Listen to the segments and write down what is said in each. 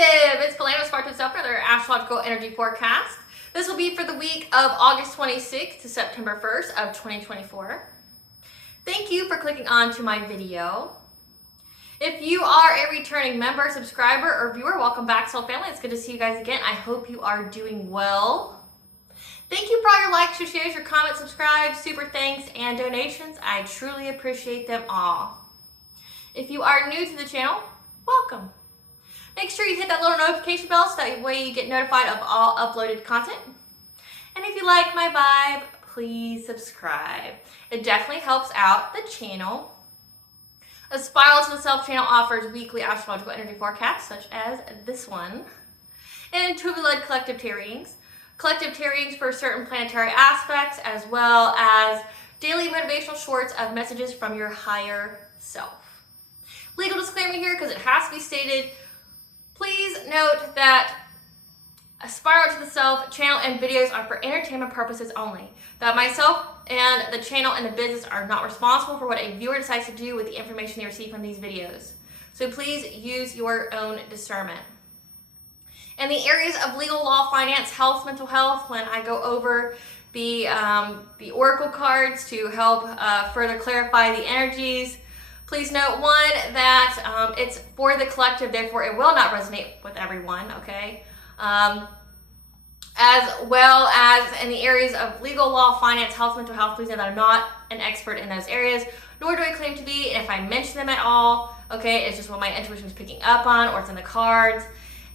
Collective, it's Llewellyns for itself for their astrological energy forecast. This will be for the week of August 26th to September 1st of 2024. Thank you for clicking on to my video. If you are a returning member, subscriber, or viewer, welcome back, Soul Family. It's good to see you guys again. I hope you are doing well. Thank you for all your likes, your shares, your comments, subscribes, super thanks, and donations. I truly appreciate them all. If you are new to the channel, welcome. Make sure you hit that little notification bell so that way you get notified of all uploaded content. And if you like my vibe, please subscribe. It definitely helps out the channel. A Spiral to the Self channel offers weekly astrological energy forecasts, such as this one, and intuitive-led collective tarotings. Collective tarotings for certain planetary aspects, as well as daily motivational shorts of messages from your higher self. Legal disclaimer here, because it has to be stated. Please note that A Spiral to the Self channel and videos are for entertainment purposes only. That myself and the channel and the business are not responsible for what a viewer decides to do with the information they receive from these videos. So please use your own discernment. In the areas of legal, law, finance, health, mental health, when I go over the oracle cards to help further clarify the energies, please note, one, that it's for the collective, therefore it will not resonate with everyone, okay? As well as in the areas of legal, law, finance, health, mental health, please know that I'm not an expert in those areas, nor do I claim to be. And if I mention them at all, okay, it's just what my intuition is picking up on, or it's in the cards.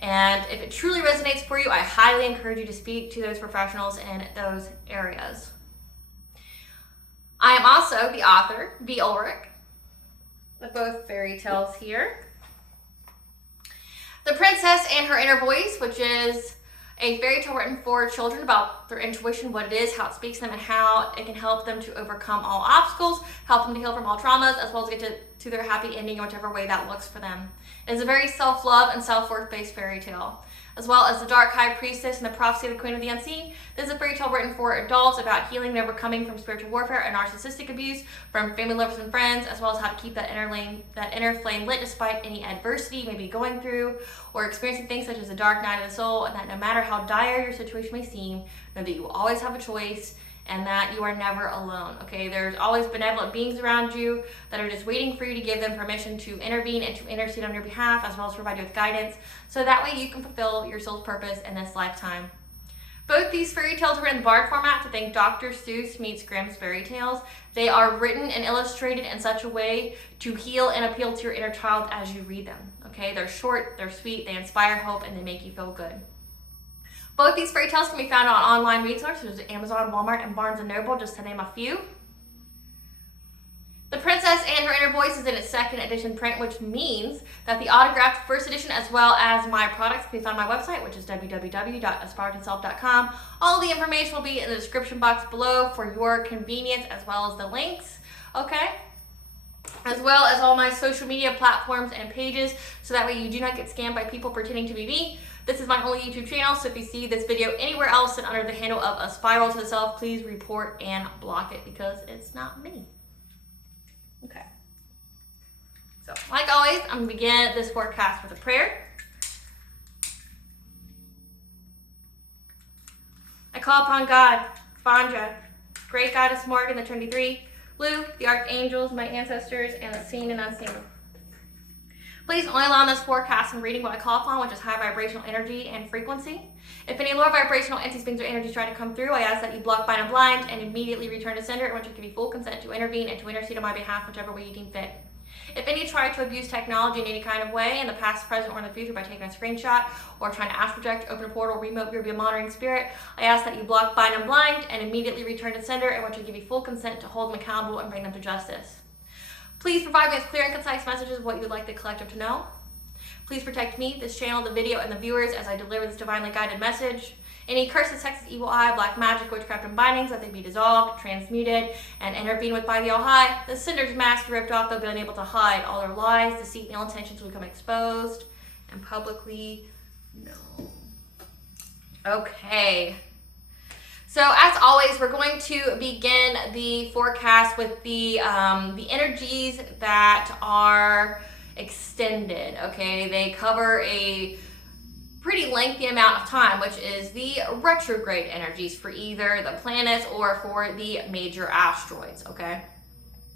And if it truly resonates for you, I highly encourage you to speak to those professionals in those areas. I am also the author, V. Ulrich, of both fairy tales here. The Princess and Her Inner Voice, which is a fairy tale written for children about their intuition, what it is, how it speaks to them, and how it can help them to overcome all obstacles, help them to heal from all traumas, as well as get to their happy ending in whichever way that looks for them. It is a very self-love and self-worth based fairy tale. As well as The Dark High Priestess and The Prophecy of the Queen of the Unseen. This is a fairy tale written for adults about healing and overcoming from spiritual warfare and narcissistic abuse from family, lovers, and friends, as well as how to keep that inner flame lit despite any adversity you may be going through or experiencing things such as the dark night of the soul, and that no matter how dire your situation may seem, know that you will always have a choice and that you are never alone, okay? There's always benevolent beings around you that are just waiting for you to give them permission to intervene and to intercede on your behalf, as well as provide you with guidance, so that way you can fulfill your soul's purpose in this lifetime. Both these fairy tales are in Bard format, to think Dr. Seuss meets Grimm's fairy tales. They are written and illustrated in such a way to heal and appeal to your inner child as you read them, okay? They're short, they're sweet, they inspire hope, and they make you feel good. Both these fairy tales can be found on online resources such as Amazon, Walmart, and Barnes & Noble, just to name a few. The Princess and Her Inner Voice is in its second edition print, which means that the autographed first edition, as well as my products, can be found on my website, which is www.aspiraltotheself.com. All the information will be in the description box below for your convenience, as well as the links, okay? As well as all my social media platforms and pages, so that way you do not get scammed by people pretending to be me. This is my only YouTube channel, so if you see this video anywhere else than under the handle of A Spiral to the Self, please report and block it because it's not me. Okay. So, like always, I'm going to begin this forecast with a prayer. I call upon God, Vanja, Great Goddess Morgan, the Trinity Three, Lou, the Archangels, my ancestors, and the seen and unseen. Please only allow this forecast and reading what I call upon, which is high vibrational energy and frequency. If any lower vibrational entities, beings, or energies try to come through, I ask that you block, bind, and blind, and immediately return to sender, in which I give you full consent to intervene and to intercede on my behalf, whichever way you deem fit. If any try to abuse technology in any kind of way, in the past, present, or in the future, by taking a screenshot, or trying to astral project, open a portal, remote view, or be a monitoring spirit, I ask that you block, bind, and blind, and immediately return to sender, in which I give you full consent to hold them accountable and bring them to justice. Please provide me with clear and concise messages of what you would like the collective to know. Please protect me, this channel, the video, and the viewers as I deliver this divinely guided message. Any curses, hexes, evil eye, black magic, witchcraft, and bindings, that they be dissolved, transmuted, and intervened with by the All-High. The sender's mask ripped off, they'll be unable to hide. All their lies, deceit, and ill intentions will become exposed and publicly known. Okay. So as always, we're going to begin the forecast with the energies that are extended, okay? They cover a pretty lengthy amount of time, which is the retrograde energies for either the planets or for the major asteroids, okay?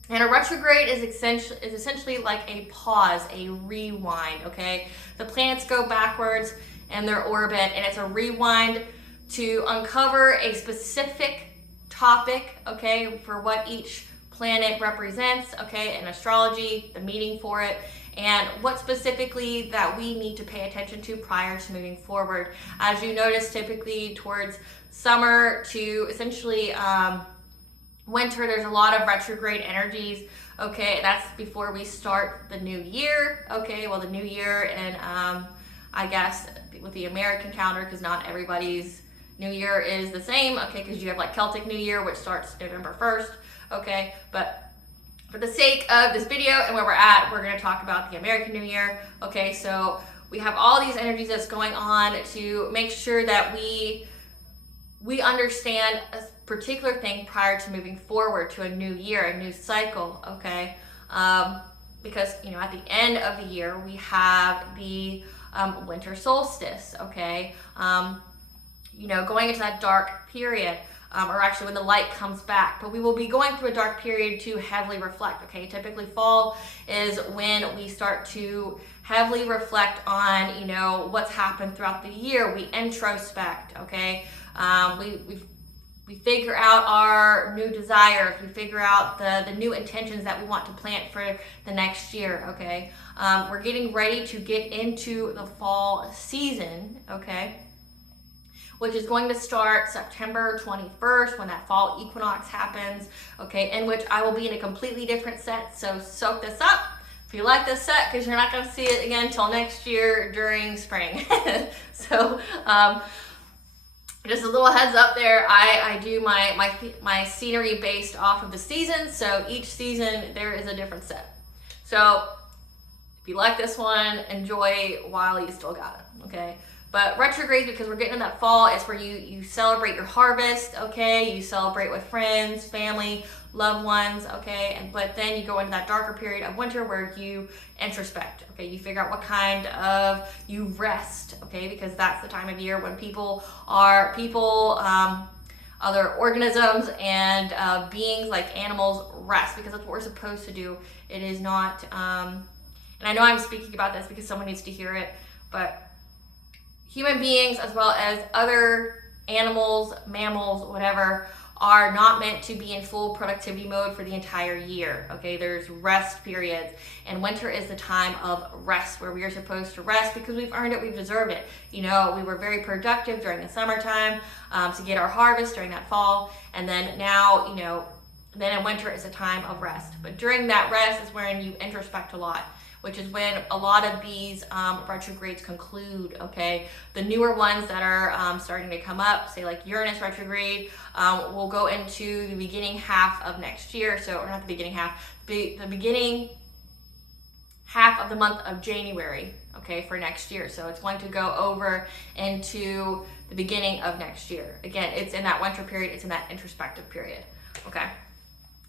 And a retrograde is essentially like a pause, a rewind, okay? The planets go backwards in their orbit, and it's a rewind to uncover a specific topic, okay, for what each planet represents, okay, in astrology, the meaning for it, and what specifically that we need to pay attention to prior to moving forward. As you notice, typically towards summer to essentially winter, there's a lot of retrograde energies, okay? That's before we start the new year, okay? Well, the new year, and I guess with the American calendar, because not everybody's new year is the same, okay? Because you have like Celtic New Year, which starts November 1st, okay? But for the sake of this video and where we're at, we're going to talk about the American New Year, okay? So we have all these energies that's going on to make sure that we understand a particular thing prior to moving forward to a new year, a new cycle, okay? Because, you know, at the end of the year, we have the winter solstice, okay? You know, going into that dark period, or actually when the light comes back. But we will be going through a dark period to heavily reflect, okay? Typically fall is when we start to heavily reflect on, you know, what's happened throughout the year. We introspect, okay? We figure out our new desires. We figure out the new intentions that we want to plant for the next year, okay? We're getting ready to get into the fall season, okay? Which is going to start September 21st when that fall equinox happens, okay, in which I will be in a completely different set, so soak this up if you like this set, because you're not going to see it again until next year during spring. So just a little heads up there, I do my scenery based off of the seasons, so each season there is a different set. So if you like this one, enjoy while you still got it, okay? But retrogrades, because we're getting in that fall, is where you celebrate your harvest, okay? You celebrate with friends, family, loved ones, okay? But then you go into that darker period of winter where you introspect, okay? You figure out what kind of, you rest, okay? Because that's the time of year when other organisms and beings like animals rest, because that's what we're supposed to do. It is not, and I know I'm speaking about this because someone needs to hear it, but human beings, as well as other animals, mammals, whatever, are not meant to be in full productivity mode for the entire year, okay? There's rest periods, and winter is the time of rest where we are supposed to rest because we've earned it, we've deserved it. You know, we were very productive during the summertime to get our harvest during that fall, and then now, you know, then in winter is a time of rest. But during that rest is when you introspect a lot, which is when a lot of these retrogrades conclude, okay? The newer ones that are starting to come up, say like Uranus retrograde, will go into the beginning half of next year. So, or not the beginning half, the beginning half of the month of January, okay, for next year. So it's going to go over into the beginning of next year. Again, it's in that winter period, it's in that introspective period, okay?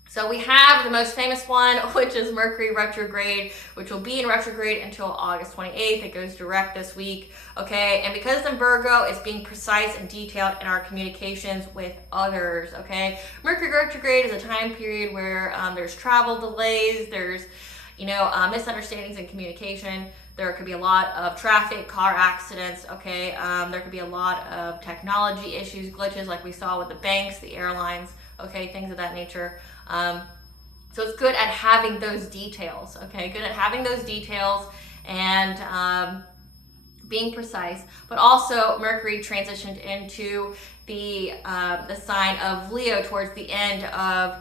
So we have the most famous one, which is Mercury retrograde, which will be in retrograde until August 28th. It goes direct this week, okay? And because it's in Virgo, it's being precise and detailed in our communications with others, okay? Mercury retrograde is a time period where there's travel delays, there's, you know, misunderstandings in communication. There could be a lot of traffic, car accidents, okay? There could be a lot of technology issues, glitches like we saw with the banks, the airlines, okay? Things of that nature. So it's good at having those details, okay? Good at having those details and being precise. But also Mercury transitioned into the sign of Leo towards the end of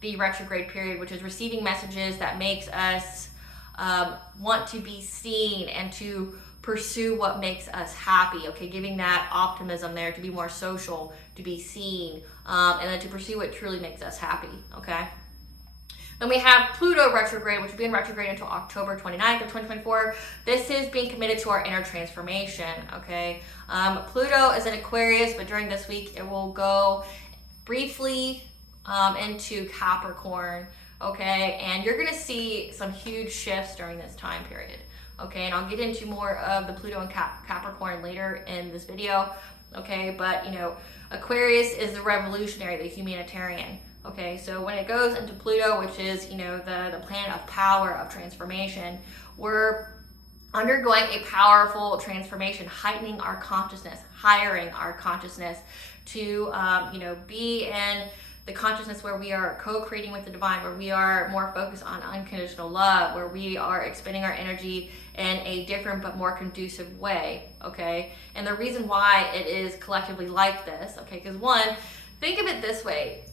the retrograde period, which is receiving messages that makes us want to be seen and to pursue what makes us happy, okay? Giving that optimism there to be more social, to be seen, and then to pursue what truly makes us happy, okay? Then we have Pluto retrograde, which will be in retrograde until October 29th of 2024. This is being committed to our inner transformation, okay? Pluto is in Aquarius, but during this week, it will go briefly into Capricorn, okay? And you're gonna see some huge shifts during this time period, okay? And I'll get into more of the Pluto and Capricorn later in this video, okay? But, you know, Aquarius is the revolutionary, the humanitarian, okay? So when it goes into Pluto, which is, you know, the planet of power, of transformation, we're undergoing a powerful transformation, heightening our consciousness, hiring our consciousness to, you know, be in the consciousness where we are co-creating with the divine, where we are more focused on unconditional love, where we are expending our energy in a different but more conducive way, okay? And the reason why it is collectively like this, okay, because one, think of it this way.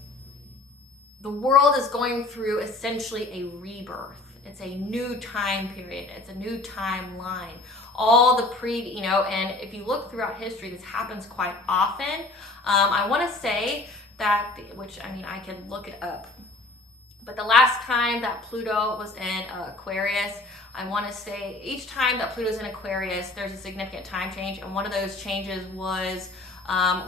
The world is going through essentially a rebirth. It's a new time period. It's a new timeline. All the you know, and if you look throughout history, this happens quite often. I want to say that, which, I mean, I can look it up, but the last time that Pluto was in Aquarius, I want to say each time that Pluto's in Aquarius, there's a significant time change. And one of those changes was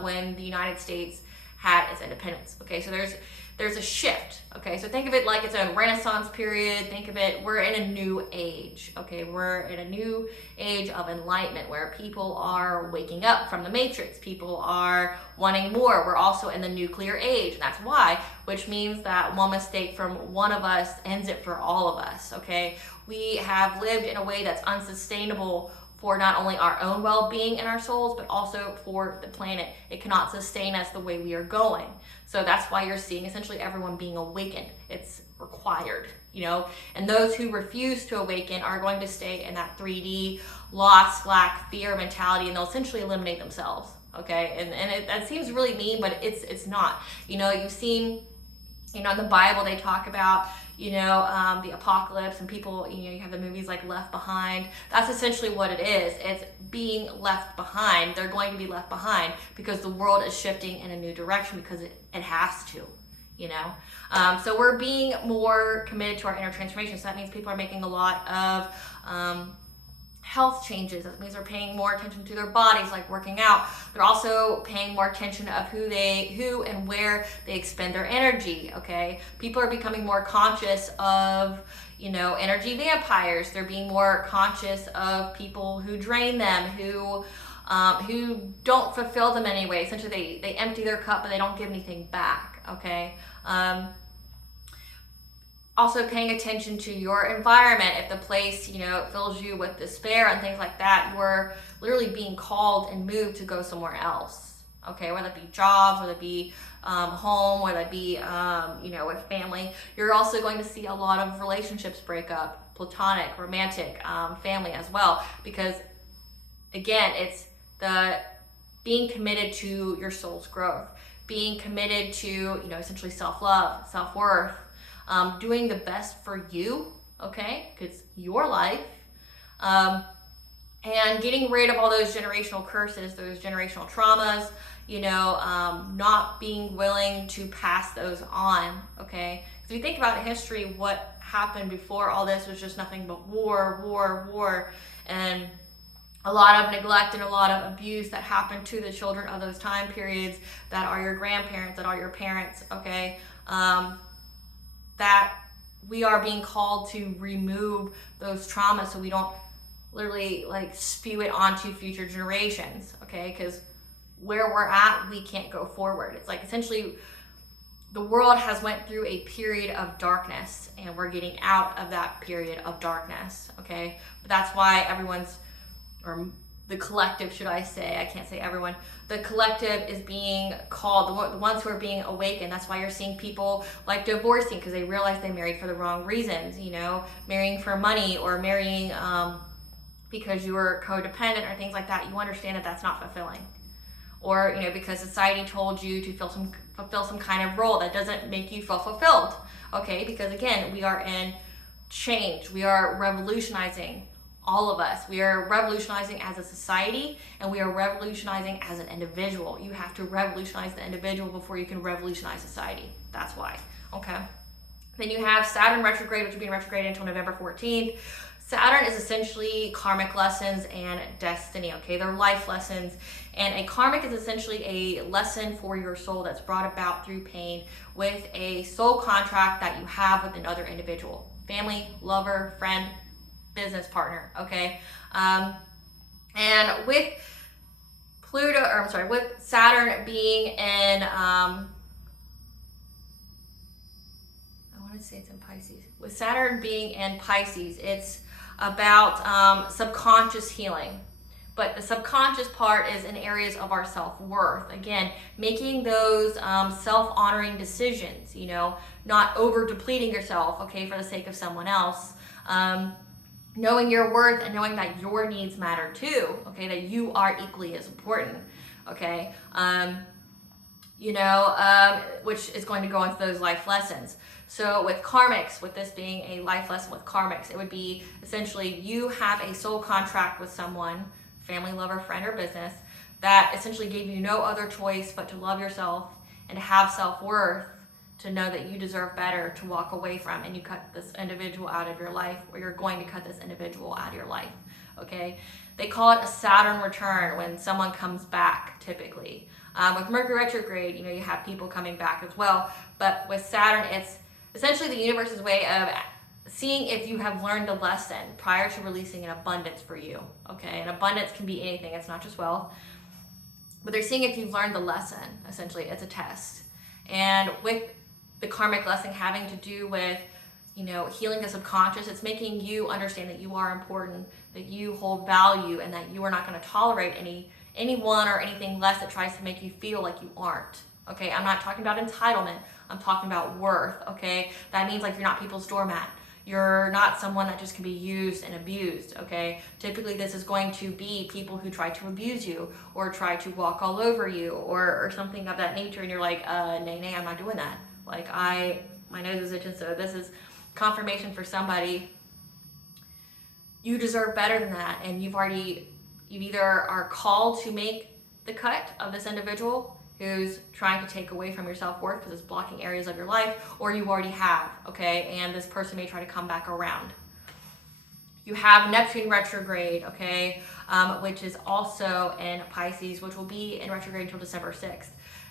when the United States had its independence. Okay, so there's a shift. Okay, so think of it like it's a Renaissance period. Think of it, we're in a new age. Okay, we're in a new age of enlightenment where people are waking up from the matrix. People are wanting more. We're also in the nuclear age, and that's why, which means that one mistake from one of us ends it for all of us. Okay, we have lived in a way that's unsustainable for not only our own well-being and our souls, but also for the planet. It cannot sustain us the way we are going. So that's why you're seeing essentially everyone being awakened. It's required, you know, and those who refuse to awaken are going to stay in that 3D loss, lack, fear mentality, and they'll essentially eliminate themselves, okay? And that seems really mean, but it's not. You know, you've seen, you know, in the Bible, they talk about, you know, the apocalypse, and people, you know, you have the movies like Left Behind. That's essentially what it is. It's being left behind. They're going to be left behind because the world is shifting in a new direction because it has to, you know. So we're being more committed to our inner transformation. So that means people are making a lot of health changes. That means they're paying more attention to their bodies, like working out. They're also paying more attention of who and where they expend their energy, okay? People are becoming more conscious of, you know, energy vampires. They're being more conscious of people who drain them, who don't fulfill them anyway. Essentially, they empty their cup, but they don't give anything back, okay? Also paying attention to your environment. If the place, you know, fills you with despair and things like that, you're literally being called and moved to go somewhere else, okay? Whether it be jobs, whether it be home, whether it be, you know, with family. You're also going to see a lot of relationships break up, platonic, romantic, family as well, because again, it's the being committed to your soul's growth, being committed to, you know, essentially self-love, self-worth, doing the best for you, okay, because your life, and getting rid of all those generational curses, those generational traumas, you know, not being willing to pass those on, okay? Because if you think about history, what happened before all this was just nothing but war, and a lot of neglect and a lot of abuse that happened to the children of those time periods that are your grandparents, that are your parents, okay? That we are being called to remove those traumas so we don't literally like spew it onto future generations, okay? Because where we're at, we can't go forward. It's like essentially the world has went through a period of darkness and we're getting out of that period of darkness, okay? But that's why everyone's, or the collective, should I say, I can't say everyone, the collective is being called, the ones who are being awakened. That's why you're seeing people like divorcing because they realize they married for the wrong reasons, you know, marrying for money or marrying because you were codependent or things like that. You understand that that's not fulfilling. Or, you know, because society told you to fulfill some kind of role that doesn't make you feel fulfilled, okay? Because again, we are in change. We are revolutionizing. All of us. We are revolutionizing as a society and we are revolutionizing as an individual. You have to revolutionize the individual before you can revolutionize society. That's why, okay? Then you have Saturn retrograde, which will be retrograde until November 14th. Saturn is essentially karmic lessons and destiny, okay? They're life lessons. And a karmic is essentially a lesson for your soul that's brought about through pain with a soul contract that you have with another individual. Family, lover, friend, business partner, okay? And with with Saturn being in, I want to say it's in Pisces. With Saturn being in Pisces, it's about subconscious healing. But the subconscious part is in areas of our self-worth. Again, making those self-honoring decisions, you know, not over-depleting yourself, okay, for the sake of someone else. Knowing your worth and knowing that your needs matter too, okay, that you are equally as important, okay, which is going to go into those life lessons. So with karmics, with this being a life lesson with karmics, it would be essentially you have a soul contract with someone, family, lover, friend, or business, that essentially gave you no other choice but to love yourself and to have self-worth, to know that you deserve better, to walk away from, and you cut this individual out of your life, or you're going to cut this individual out of your life, okay? They call it a Saturn return when someone comes back, typically. With Mercury retrograde, you know, you have people coming back as well, but with Saturn, it's essentially the universe's way of seeing if you have learned the lesson prior to releasing an abundance for you, okay? And abundance can be anything, it's not just wealth, but they're seeing if you've learned the lesson, essentially. It's a test. And with the karmic lesson having to do with, you know, healing the subconscious, it's making you understand that you are important, that you hold value, and that you are not going to tolerate anyone or anything less that tries to make you feel like you aren't, okay? I'm not talking about entitlement, I'm talking about worth, okay? That means like you're not people's doormat. You're not someone that just can be used and abused, okay? Typically this is going to be people who try to abuse you or try to walk all over you or something of that nature, and you're like, nay, I'm not doing that. Like my nose is itching, so this is confirmation for somebody. You deserve better than that, and you either are called to make the cut of this individual who's trying to take away from your self-worth because it's blocking areas of your life, or you already have, okay, and this person may try to come back around. You have Neptune retrograde, okay, which is also in Pisces, which will be in retrograde until December 6th.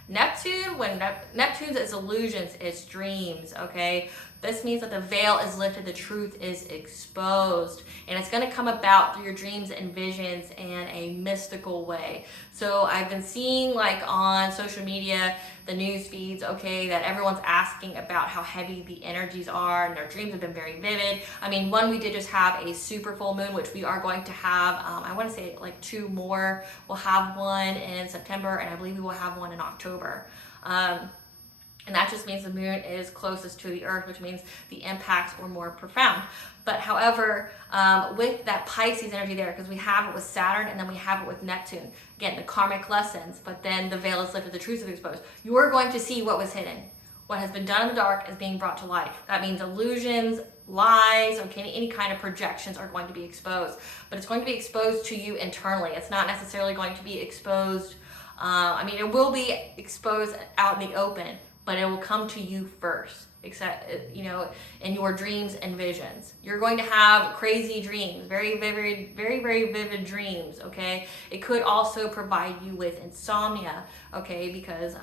Neptune, when Neptune's its illusions, its dreams, okay? This means that the veil is lifted, the truth is exposed, and it's going to come about through your dreams and visions in a mystical way. So I've been seeing, like, on social media, the news feeds, okay, that everyone's asking about how heavy the energies are, and their dreams have been very vivid. I mean, we did just have a super full moon, which we are going to have, I want to say like 2 more. We'll have one in September, and I believe we will have one in October. And that just means the moon is closest to the earth, which means the impacts were more profound. But however, with that Pisces energy there, because we have it with Saturn and then we have it with Neptune, again, the karmic lessons, but then the veil is lifted, the truth is exposed. You're going to see what was hidden. What has been done in the dark is being brought to light. That means illusions, lies, okay, any kind of projections are going to be exposed. But it's going to be exposed to you internally. It's not necessarily going to be exposed, it will be exposed out in the open, but it will come to you first, except, in your dreams and visions. You're going to have crazy dreams, very vivid, very, very vivid dreams, okay? It could also provide you with insomnia, okay? Because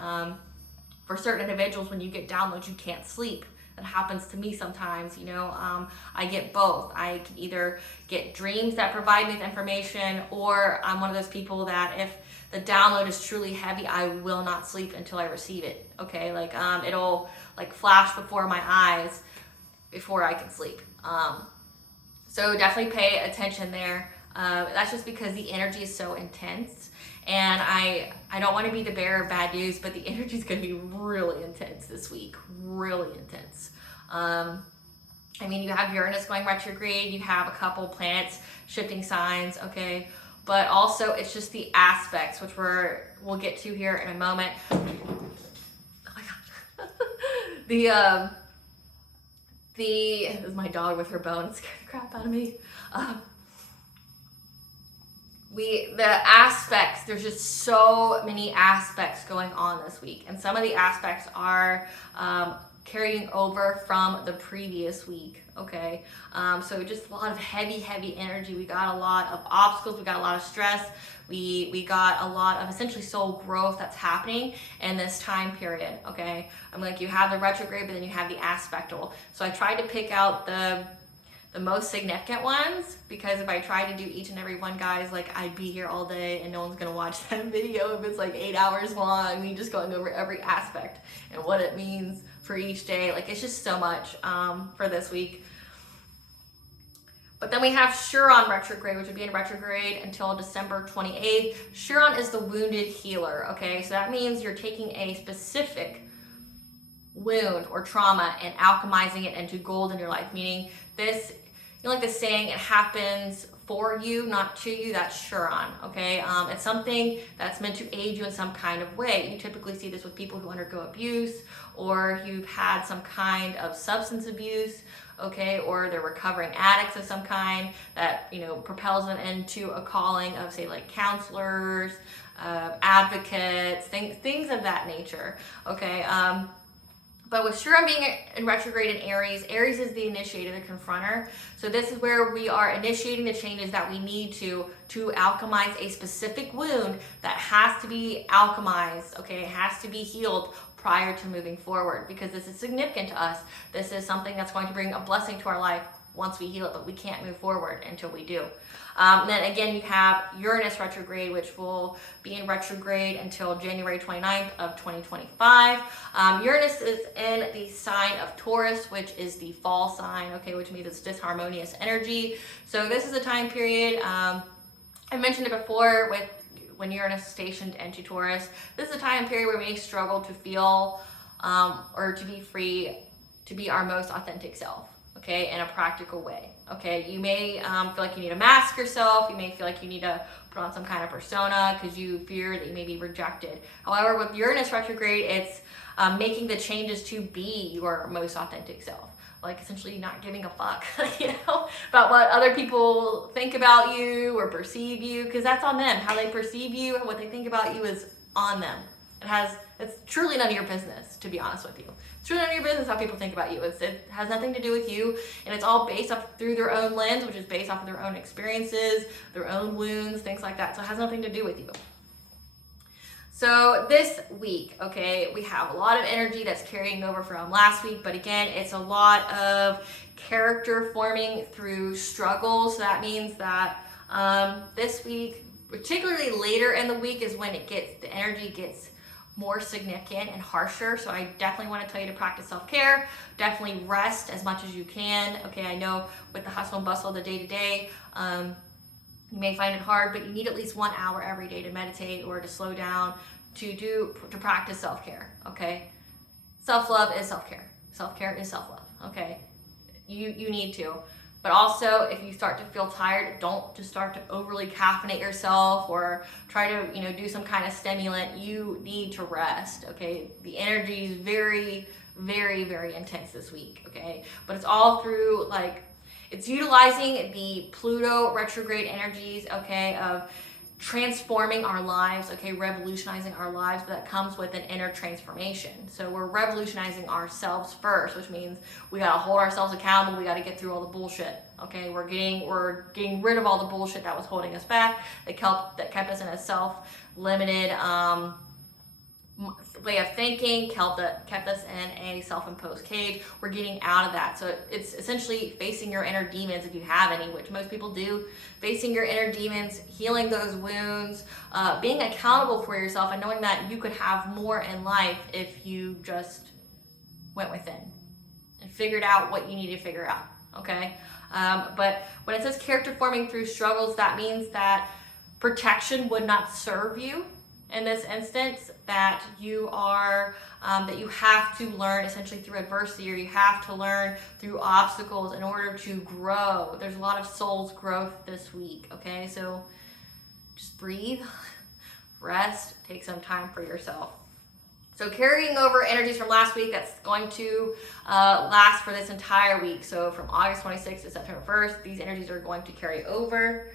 for certain individuals, when you get downloads, you can't sleep. That happens to me sometimes, I get both. I can either get dreams that provide me with information, or I'm one of those people that if the download is truly heavy, I will not sleep until I receive it, okay? Like, it'll like flash before my eyes before I can sleep. So definitely pay attention there. That's just because the energy is so intense, and I don't want to be the bearer of bad news, but the energy is going to be really intense this week, really intense. You have Uranus going retrograde, you have a couple planets shifting signs, okay? But also it's just the aspects, which we'll get to here in a moment. Oh my gosh. This is my dog with her bone. It scared the crap out of me. The aspects, there's just so many aspects going on this week, and some of the aspects are carrying over from the previous week, okay? So just a lot of heavy energy. We got a lot of obstacles, we got a lot of stress, we got a lot of essentially soul growth that's happening in this time period, okay? You have the retrograde, but then you have the aspectal. So I tried to pick out the the most significant ones, because if I try to do each and every one, guys, like I'd be here all day and no one's gonna watch that video if it's like 8 hours long, me just going over every aspect and what it means for each day. Like it's just so much for this week. But then we have Chiron retrograde, which would be in retrograde until December 28th. Chiron is the wounded healer, okay? So that means you're taking a specific wound or trauma and alchemizing it into gold in your life, meaning this, you know, like the saying, it happens for you, not to you. That's Chiron, okay? It's something that's meant to aid you in some kind of way. You typically see this with people who undergo abuse, or you've had some kind of substance abuse, okay, or they're recovering addicts of some kind that, you know, propels them into a calling of, say, like counselors, advocates, things of that nature, okay? But with Chiron being in retrograde in Aries, Aries is the initiator, the confronter. So this is where we are initiating the changes that we need to alchemize a specific wound that has to be alchemized, okay? It has to be healed prior to moving forward, because this is significant to us. This is something that's going to bring a blessing to our life once we heal it, but we can't move forward until we do. Then again, you have Uranus retrograde, which will be in retrograde until January 29th of 2025. Uranus is in the sign of Taurus, which is the fall sign, okay, which means it's disharmonious energy. So this is a time period, I mentioned it before with when Uranus is stationed into Taurus. This is a time period where we may struggle to feel or to be free to be our most authentic self, okay, in a practical way, okay? You may feel like you need to mask yourself. You may feel like you need to put on some kind of persona because you fear that you may be rejected. However, with Uranus retrograde, it's making the changes to be your most authentic self. Like essentially not giving a fuck, you know, about what other people think about you or perceive you, because that's on them. How they perceive you and what they think about you is on them. It's truly none of your business, to be honest with you. It's truly none of your business how people think about you. It has nothing to do with you, and it's all based off through their own lens, which is based off of their own experiences, their own wounds, things like that. So it has nothing to do with you. So this week, okay, we have a lot of energy that's carrying over from last week, but again, it's a lot of character forming through struggles. So that means that this week, particularly later in the week, is when the energy gets more significant and harsher. So I definitely want to tell you to practice self-care. Definitely rest as much as you can. Okay, I know with the hustle and bustle of the day-to-day, you may find it hard, but you need at least 1 hour every day to meditate or to slow down, to practice self-care, okay? Self-love is self-care. Self-care is self-love, okay? You need to. But also, if you start to feel tired, don't just start to overly caffeinate yourself or try to, you know, do some kind of stimulant. You need to rest, okay? The energy is very, very, very intense this week, okay? But it's all through, like, it's utilizing the Pluto retrograde energies, okay, of transforming our lives, okay, revolutionizing our lives, but that comes with an inner transformation. So we're revolutionizing ourselves first, which means we gotta hold ourselves accountable. We gotta get through all the bullshit, okay? We're getting rid of all the bullshit that was holding us back, that kept us in a self-limited way of thinking, kept us in a self-imposed cage. We're getting out of that. So it's essentially facing your inner demons, if you have any, which most people do. Facing your inner demons, healing those wounds, being accountable for yourself, and knowing that you could have more in life if you just went within and figured out what you need to figure out, okay? But when it says character forming through struggles, that means that protection would not serve you in this instance, that you have to learn essentially through adversity, or you have to learn through obstacles in order to grow. There's a lot of soul's growth this week, okay? So just breathe, rest, take some time for yourself. So carrying over energies from last week, that's going to last for this entire week. So from August 26th to September 1st, these energies are going to carry over.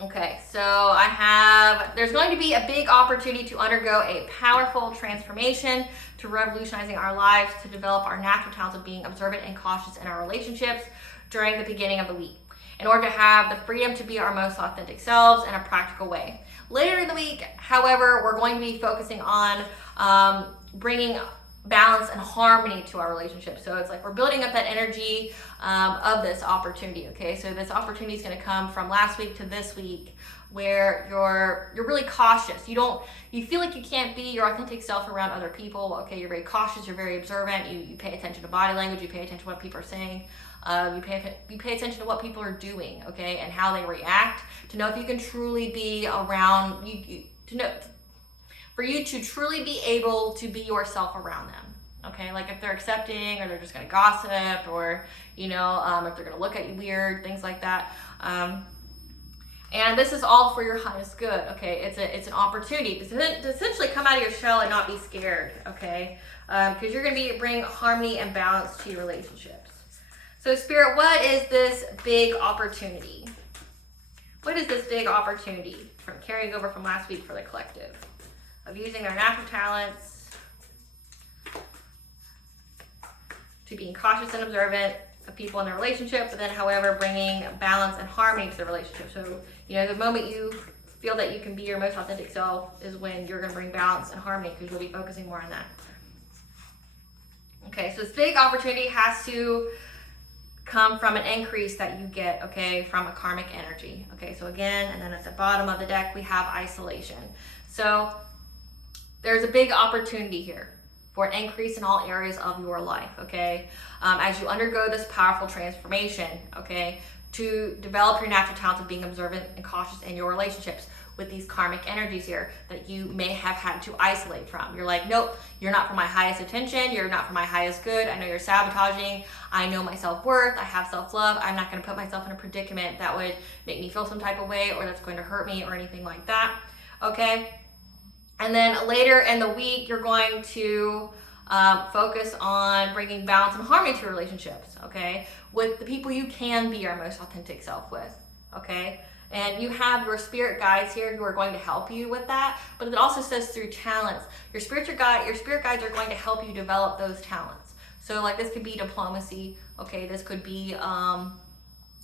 Okay, so there's going to be a big opportunity to undergo a powerful transformation, to revolutionizing our lives, to develop our natural talents of being observant and cautious in our relationships during the beginning of the week, in order to have the freedom to be our most authentic selves in a practical way. Later in the week, however, we're going to be focusing on bringing balance and harmony to our relationship. So it's like we're building up that energy of this opportunity, okay? So this opportunity is going to come from last week to this week, where you're really cautious. You feel like you can't be your authentic self around other people, okay? You're very cautious, you're very observant, you pay attention to body language, you pay attention to what people are saying, you pay attention to what people are doing, okay, and how they react, to know if you can truly be around, for you to truly be able to be yourself around them, okay? Like if they're accepting, or they're just gonna gossip, or, if they're gonna look at you weird, things like that. And this is all for your highest good, okay? It's an opportunity to essentially come out of your shell and not be scared, okay? Because you're gonna bring harmony and balance to your relationships. So Spirit, what is this big opportunity? What is this big opportunity from carrying over from last week for the collective? Of using their natural talents, to being cautious and observant of people in their relationship, but then, however, bringing balance and harmony to the relationship. So, the moment you feel that you can be your most authentic self is when you're going to bring balance and harmony, because you'll be focusing more on that. Okay, so this big opportunity has to come from an increase that you get, okay, from a karmic energy. Okay, so again, and then at the bottom of the deck, we have isolation. So there's a big opportunity here for an increase in all areas of your life, okay? As you undergo this powerful transformation, okay, to develop your natural talents of being observant and cautious in your relationships with these karmic energies here that you may have had to isolate from. You're like, nope, you're not for my highest attention, you're not for my highest good, I know you're sabotaging, I know my self-worth, I have self-love, I'm not gonna put myself in a predicament that would make me feel some type of way, or that's going to hurt me, or anything like that, okay? And then later in the week, you're going to focus on bringing balance and harmony to your relationships, okay? With the people you can be your most authentic self with, okay? And you have your spirit guides here who are going to help you with that, but it also says through talents. Your spirit guides are going to help you develop those talents. So like this could be diplomacy, okay? This could be, how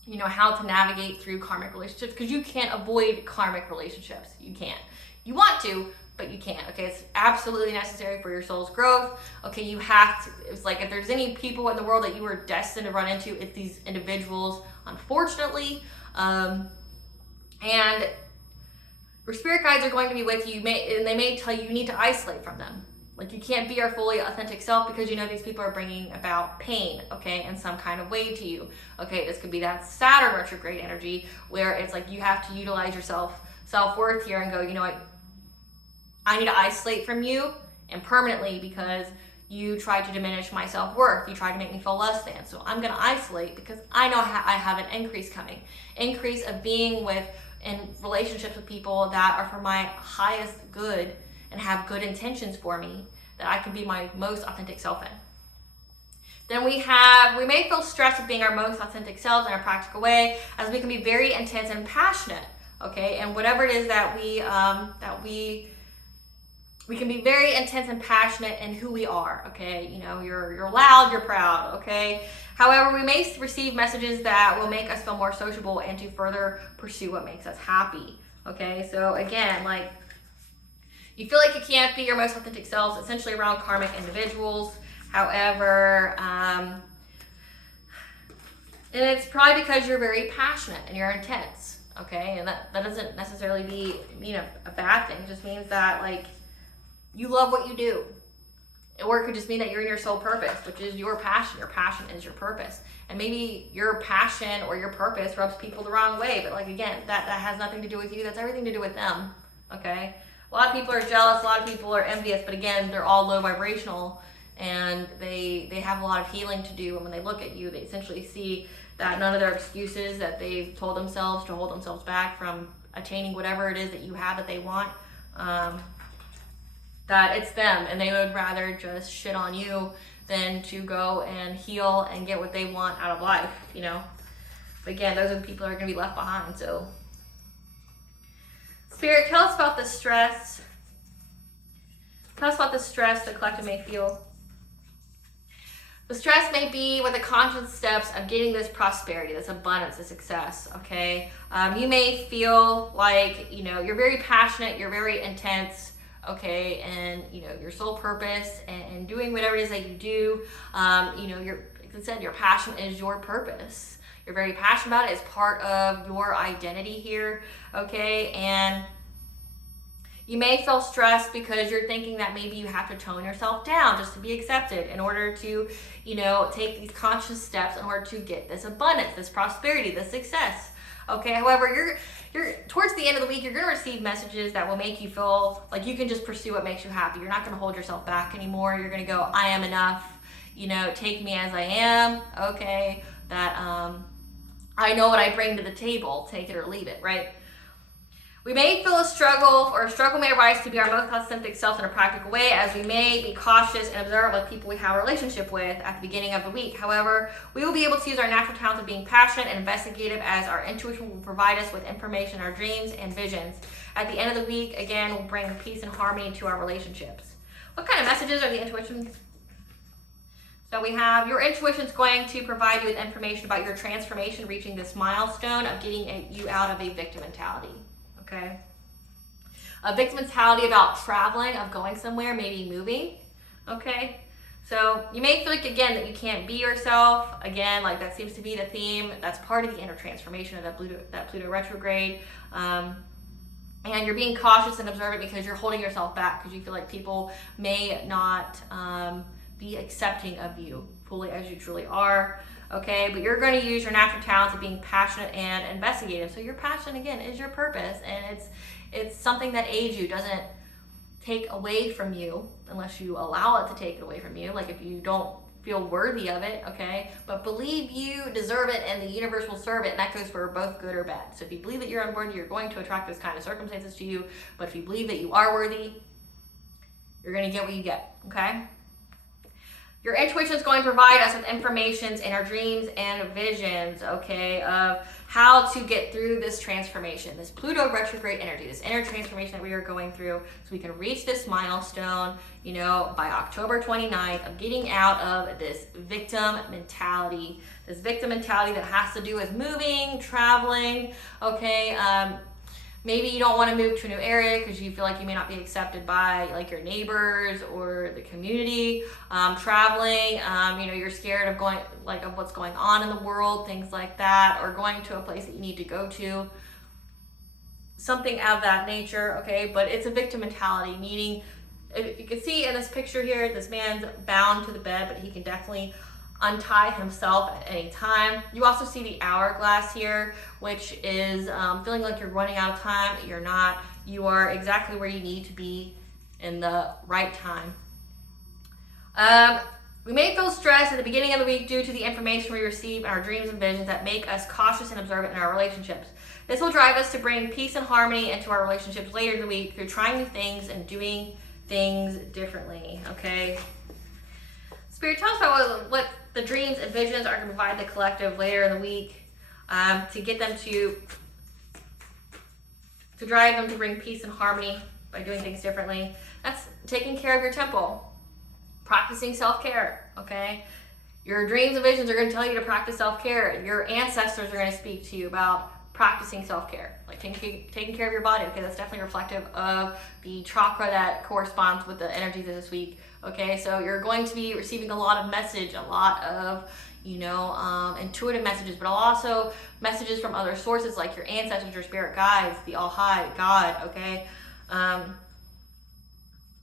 to navigate through karmic relationships, because you can't avoid karmic relationships. You can't. You want to, but you can't, okay? It's absolutely necessary for your soul's growth, okay? You have to, it's like if there's any people in the world that you were destined to run into, it's these individuals, unfortunately. And your spirit guides are going to be with you, and they may tell you you need to isolate from them. Like you can't be your fully authentic self because these people are bringing about pain, okay, in some kind of way to you, okay? This could be that Saturn retrograde energy where it's like you have to utilize your self-worth here and go, you know what, I need to isolate from you and permanently because you tried to diminish my self-worth. You tried to make me feel less than. So I'm going to isolate because I know I have an increase coming. Increase of being in relationships with people that are for my highest good and have good intentions for me, that I can be my most authentic self in. Then we may feel stressed of being our most authentic selves in a practical way, as we can be very intense and passionate, okay? And whatever it is that we can be very intense and passionate in who we are, okay? You're loud, you're proud, okay? However, we may receive messages that will make us feel more sociable and to further pursue what makes us happy, okay? So again, like, you feel like you can't be your most authentic selves, essentially around karmic individuals. However, and it's probably because you're very passionate and you're intense, okay? And that doesn't necessarily be, a bad thing. It just means that, like, you love what you do. Or it could just mean that you're in your soul purpose, which is your passion. Your passion is your purpose. And maybe your passion or your purpose rubs people the wrong way. But like, again, that has nothing to do with you. That's everything to do with them, okay? A lot of people are jealous. A lot of people are envious. But again, they're all low vibrational. And they have a lot of healing to do. And when they look at you, they essentially see that none of their excuses that they've told themselves to hold themselves back from attaining whatever it is that you have that they want, that it's them, and they would rather just shit on you than to go and heal and get what they want out of life, But again, those are the people that are going to be left behind. So Spirit, tell us about the stress. Tell us about the stress the collective may feel. The stress may be with the conscious steps of getting this prosperity, this abundance, this success, okay? You may feel like, you're very passionate, you're very intense, okay, and your sole purpose and doing whatever it is that you do. Like I said, your passion is your purpose. You're very passionate about it. It's part of your identity here, okay? And you may feel stressed because you're thinking that maybe you have to tone yourself down just to be accepted in order to, take these conscious steps in order to get this abundance, this prosperity, this success, okay? However, you're towards the end of the week, you're going to receive messages that will make you feel like you can just pursue what makes you happy. You're not going to hold yourself back anymore. You're going to go, I am enough, take me as I am, okay? That, I know what I bring to the table, take it or leave it, right? We may feel a struggle, or a struggle may arise to be our most authentic self in a practical way, as we may be cautious and observant with people we have a relationship with at the beginning of the week. However, we will be able to use our natural talents of being passionate and investigative, as our intuition will provide us with information, our dreams and visions. At the end of the week, again, will bring peace and harmony to our relationships. What kind of messages are the intuitions? So we have your intuition is going to provide you with information about your transformation, reaching this milestone of getting you out of a victim mentality, okay? A victim mentality about traveling, of going somewhere, maybe moving, okay? So you may feel like, again, that you can't be yourself. Again, like that seems to be the theme. That's part of the inner transformation of that Pluto retrograde. And you're being cautious and observant because you're holding yourself back because you feel like people may not be accepting of you fully as you truly are, okay? But you're going to use your natural talents of being passionate and investigative. So your passion, again, is your purpose, and it's something that aids you, doesn't take away from you unless you allow it to take it away from you, like if you don't feel worthy of it, okay? But believe you deserve it, and the universe will serve it, and that goes for both good or bad. So if you believe that you're unworthy, you're going to attract those kind of circumstances to you. But if you believe that you are worthy, you're going to get what you get, okay? Your intuition is going to provide us with information in our dreams and visions, okay, of how to get through this transformation, this Pluto retrograde energy, this inner transformation that we are going through, so we can reach this milestone, by October 29th, of getting out of this victim mentality that has to do with moving, traveling, okay? Maybe you don't want to move to a new area because you feel like you may not be accepted by like your neighbors or the community. Traveling, you're scared of going, like of what's going on in the world, things like that, or going to a place that you need to go to. Something of that nature, okay? But it's a victim mentality, meaning, if you can see in this picture here, this man's bound to the bed, but he can definitely untie himself at any time. You also see the hourglass here, which is feeling like you're running out of time. You're not. You are exactly where you need to be in the right time. We may feel stressed at the beginning of the week due to the information we receive in our dreams and visions that make us cautious and observant in our relationships. This will drive us to bring peace and harmony into our relationships later in the week through trying new things and doing things differently, okay? Spirit, tell us about what the dreams and visions are going to provide the collective later in the week to get them to drive them to bring peace and harmony by doing things differently. That's taking care of your temple, practicing self-care, okay? Your dreams and visions are going to tell you to practice self-care. Your ancestors are going to speak to you about practicing self-care, like taking care of your body, okay? That's definitely reflective of the chakra that corresponds with the energies of this week. Okay, so you're going to be receiving a lot of message, a lot of, intuitive messages, but also messages from other sources like your ancestors, your spirit guides, the All High, God, okay?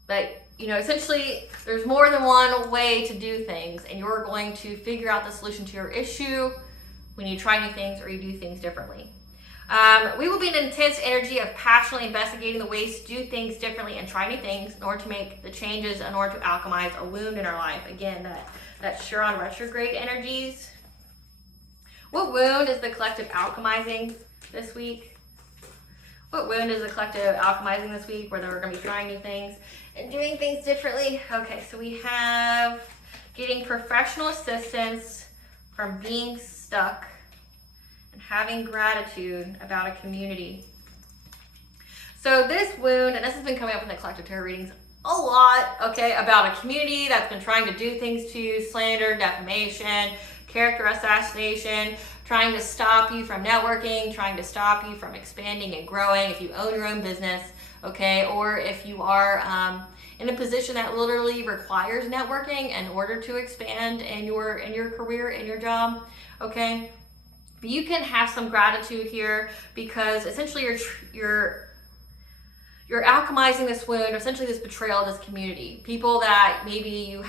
But, essentially, there's more than one way to do things, and you're going to figure out the solution to your issue when you try new things or you do things differently. We will be in an intense energy of passionately investigating the ways to do things differently and try new things in order to make the changes, in order to alchemize a wound in our life. Again, that Chiron retrograde energies. What wound is the collective alchemizing this week? What wound is the collective alchemizing this week where we're going to be trying new things and doing things differently? Okay, so we have getting professional assistance from being stuck, and having gratitude about a community. So this wound, and this has been coming up in the collective tarot readings a lot, okay, about a community that's been trying to do things to you, slander, defamation, character assassination, trying to stop you from networking, trying to stop you from expanding and growing if you own your own business, okay? Or if you are in a position that literally requires networking in order to expand in your career, in your job, okay? But you can have some gratitude here because essentially you're alchemizing this wound, essentially this betrayal of this community. People that maybe you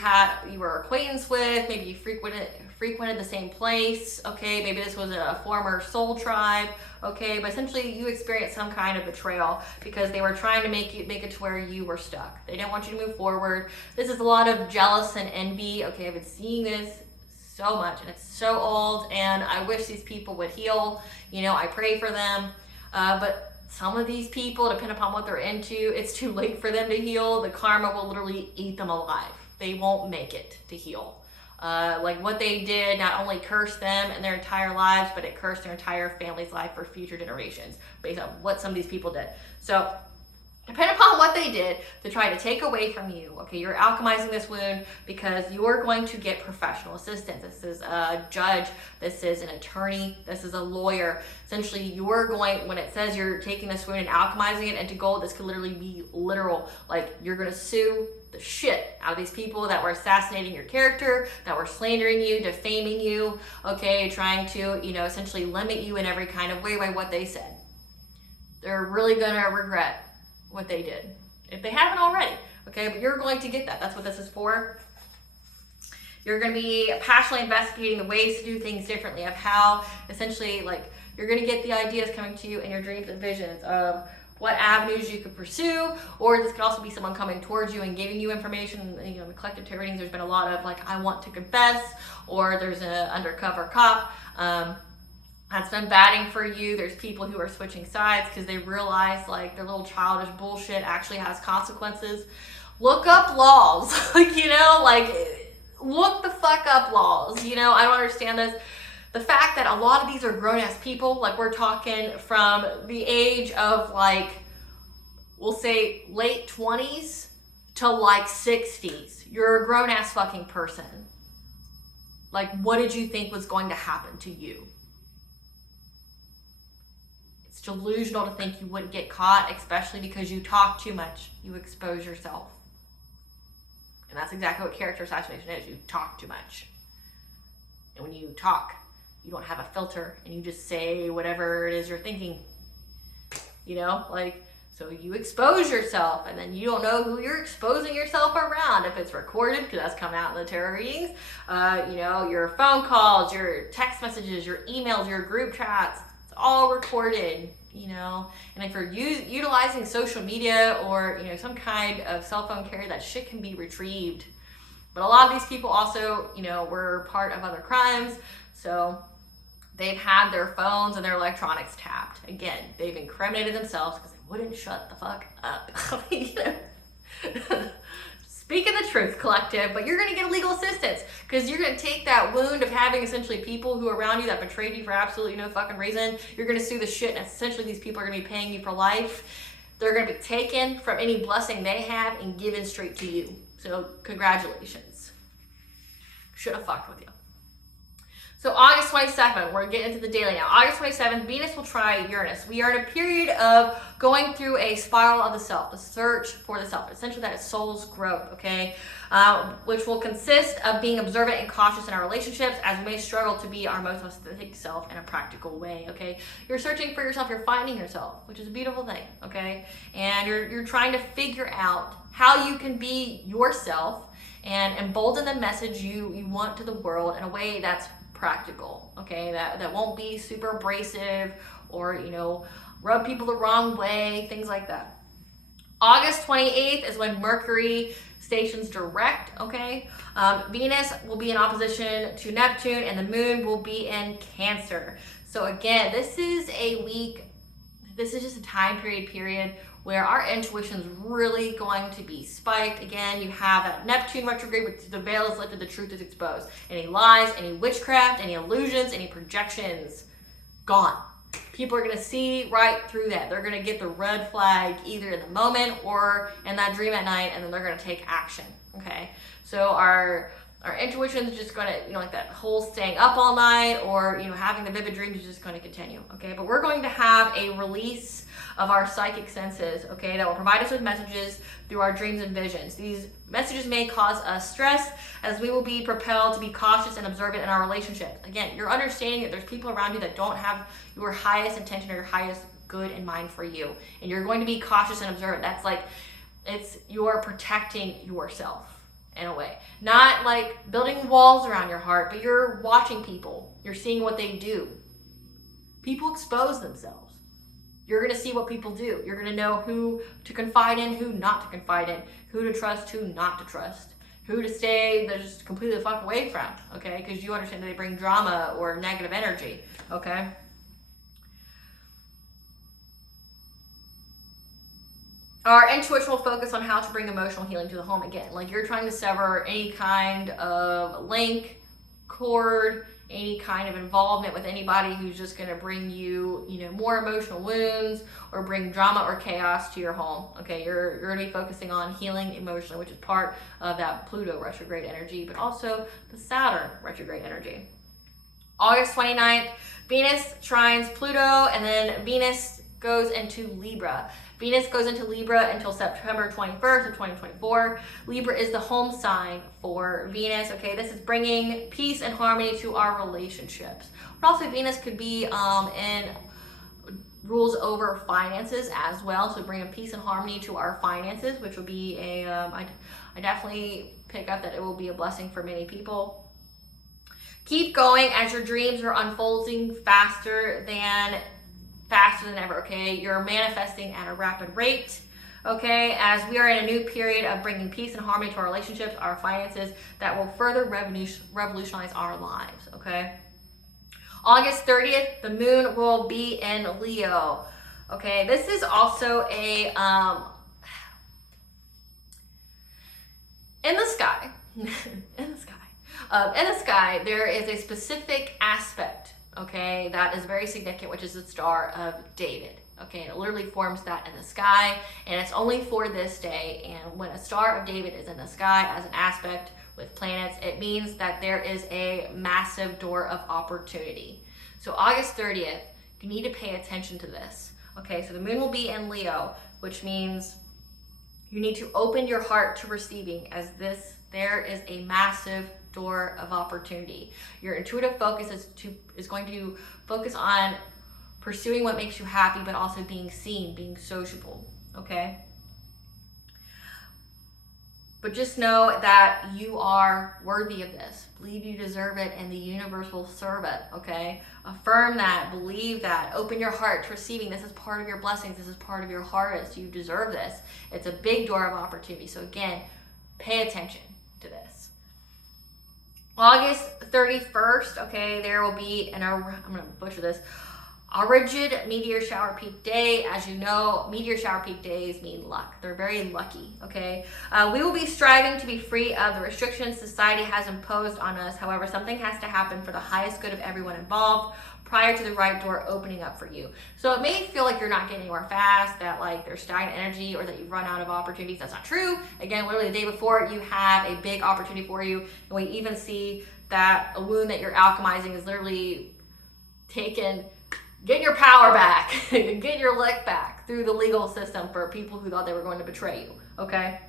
were acquaintance with, maybe you frequented the same place, okay? Maybe this was a former soul tribe, okay? But essentially you experienced some kind of betrayal because they were trying to make it to where you were stuck. They didn't want you to move forward. This is a lot of jealous and envy, okay? I've been seeing this so much and it's so old, and I wish these people would heal. You know, I pray for them, but some of these people, depending upon what they're into, it's too late for them to heal. The karma will literally eat them alive. They won't make it to heal. Like what they did not only cursed them and their entire lives, but it cursed their entire family's life for future generations based on what some of these people did. So depending upon what they did to try to take away from you, okay, you're alchemizing this wound because you're going to get professional assistance. This is a judge, this is an attorney, this is a lawyer. Essentially, you're going, when it says you're taking this wound and alchemizing it into gold, this could literally be literal. Like, you're going to sue the shit out of these people that were assassinating your character, that were slandering you, defaming you, okay, trying to, you know, essentially limit you in every kind of way by what they said. They're really going to regret what they did, if they haven't already, okay? But you're going to get that. That's what this is for. You're going to be passionately investigating the ways to do things differently, of how essentially, like, you're going to get the ideas coming to you in your dreams and visions of what avenues you could pursue, or this could also be someone coming towards you and giving you information. You know, the collective tarot readings, there's been a lot of like, I want to confess, or there's an undercover cop that's been batting for you. There's people who are switching sides because they realize like their little childish bullshit actually has consequences. Look up laws, like, you know, like look the fuck up laws. You know, I don't understand this. The fact that a lot of these are grown-ass people, like we're talking from the age of like, we'll say late 20s to like 60s. You're a grown-ass fucking person. Like, what did you think was going to happen to you? It's delusional to think you wouldn't get caught, especially because you talk too much. You expose yourself. And that's exactly what character assassination is. You talk too much. And when you talk, you don't have a filter and you just say whatever it is you're thinking. You know, like, so you expose yourself and then you don't know who you're exposing yourself around. If it's recorded, because that's coming out in the tarot readings, you know, your phone calls, your text messages, your emails, your group chats, it's all recorded, you know. And if you're utilizing social media or, you know, some kind of cell phone carrier, that shit can be retrieved. But a lot of these people also, you know, were part of other crimes. So they've had their phones and their electronics tapped. Again, they've incriminated themselves because they wouldn't shut the fuck up. You know? Speaking the truth, collective, but you're going to get legal assistance because you're going to take that wound of having essentially people who are around you that betrayed you for absolutely no fucking reason. You're going to sue the shit, and essentially these people are going to be paying you for life. They're going to be taken from any blessing they have and given straight to you. So congratulations. Should have fucked with you. So August 27th, we're getting into the daily now. August 27th, Venus will try Uranus. We are in a period of going through a spiral of the self, the search for the self. Essentially, that is soul's growth, okay? Which will consist of being observant and cautious in our relationships, as we may struggle to be our most authentic self in a practical way, okay? You're searching for yourself, you're finding yourself, which is a beautiful thing, okay? And you're trying to figure out how you can be yourself and embolden the message you want to the world in a way that's practical, okay, that won't be super abrasive or, you know, rub people the wrong way, things like that. August 28th is when Mercury stations direct, okay? Venus will be in opposition to Neptune and the moon will be in Cancer. So again, this is a week, this is just a time period where our intuition is really going to be spiked. Again, you have that Neptune retrograde, which the veil is lifted, the truth is exposed. Any lies, any witchcraft, any illusions, any projections, gone. People are gonna see right through that. They're gonna get the red flag either in the moment or in that dream at night, and then they're gonna take action, okay? So our Our intuition is just going to, like that whole staying up all night or, having the vivid dreams is just going to continue, okay? But we're going to have a release of our psychic senses, okay, that will provide us with messages through our dreams and visions. These messages may cause us stress as we will be propelled to be cautious and observant in our relationships. Again, you're understanding that there's people around you that don't have your highest intention or your highest good in mind for you. And you're going to be cautious and observant. That's like, you're protecting yourself in a way. Not like building walls around your heart, but you're watching people. You're seeing what they do. People expose themselves. You're going to see what people do. You're going to know who to confide in, who not to confide in, who to trust, who not to trust, who to stay just completely the fuck away from, okay? Because you understand that they bring drama or negative energy, okay? Our intuition will focus on how to bring emotional healing to the home again. Like you're trying to sever any kind of link, cord, any kind of involvement with anybody who's just going to bring you, more emotional wounds or bring drama or chaos to your home. Okay, you're going to be focusing on healing emotionally, which is part of that Pluto retrograde energy, but also the Saturn retrograde energy. August 29th, Venus trines Pluto, and then Venus goes into Libra. Venus goes into Libra until September 21st of 2024. Libra is the home sign for Venus, okay? This is bringing peace and harmony to our relationships. But also Venus could be in rules over finances as well, so bringing peace and harmony to our finances, which will be I definitely pick up that it will be a blessing for many people. Keep going as your dreams are unfolding faster than ever, okay? You're manifesting at a rapid rate, okay? As we are in a new period of bringing peace and harmony to our relationships, our finances, that will further revolutionize our lives, okay? August 30th, the moon will be in Leo, okay? This is also a, in the sky, there is a specific aspect, okay, that is very significant, which is the Star of David. Okay, and it literally forms that in the sky, and it's only for this day. And when a Star of David is in the sky as an aspect with planets, it means that there is a massive door of opportunity. So August 30th, you need to pay attention to this. Okay, so the moon will be in Leo, which means you need to open your heart to receiving, as there is a massive door of opportunity. Your intuitive focus is going to focus on pursuing what makes you happy, but also being seen, being sociable, okay? But just know that you are worthy of this. Believe you deserve it, and the universe will serve it, okay? Affirm that, believe that, open your heart to receiving. This is part of your blessings. This is part of your harvest. You deserve this. It's a big door of opportunity. So again, pay attention to this. August 31st, okay, there will be I'm going to butcher this, a rigid meteor shower peak day. As you know, meteor shower peak days mean luck. They're very lucky, okay? We will be striving to be free of the restrictions society has imposed on us. However, something has to happen for the highest good of everyone involved prior to the right door opening up for you. So it may feel like you're not getting anywhere fast, that like there's stagnant energy, or that you've run out of opportunities. That's not true. Again, literally the day before, you have a big opportunity for you. And we even see that a wound that you're alchemizing is literally getting your power back, getting your lick back through the legal system for people who thought they were going to betray you, okay?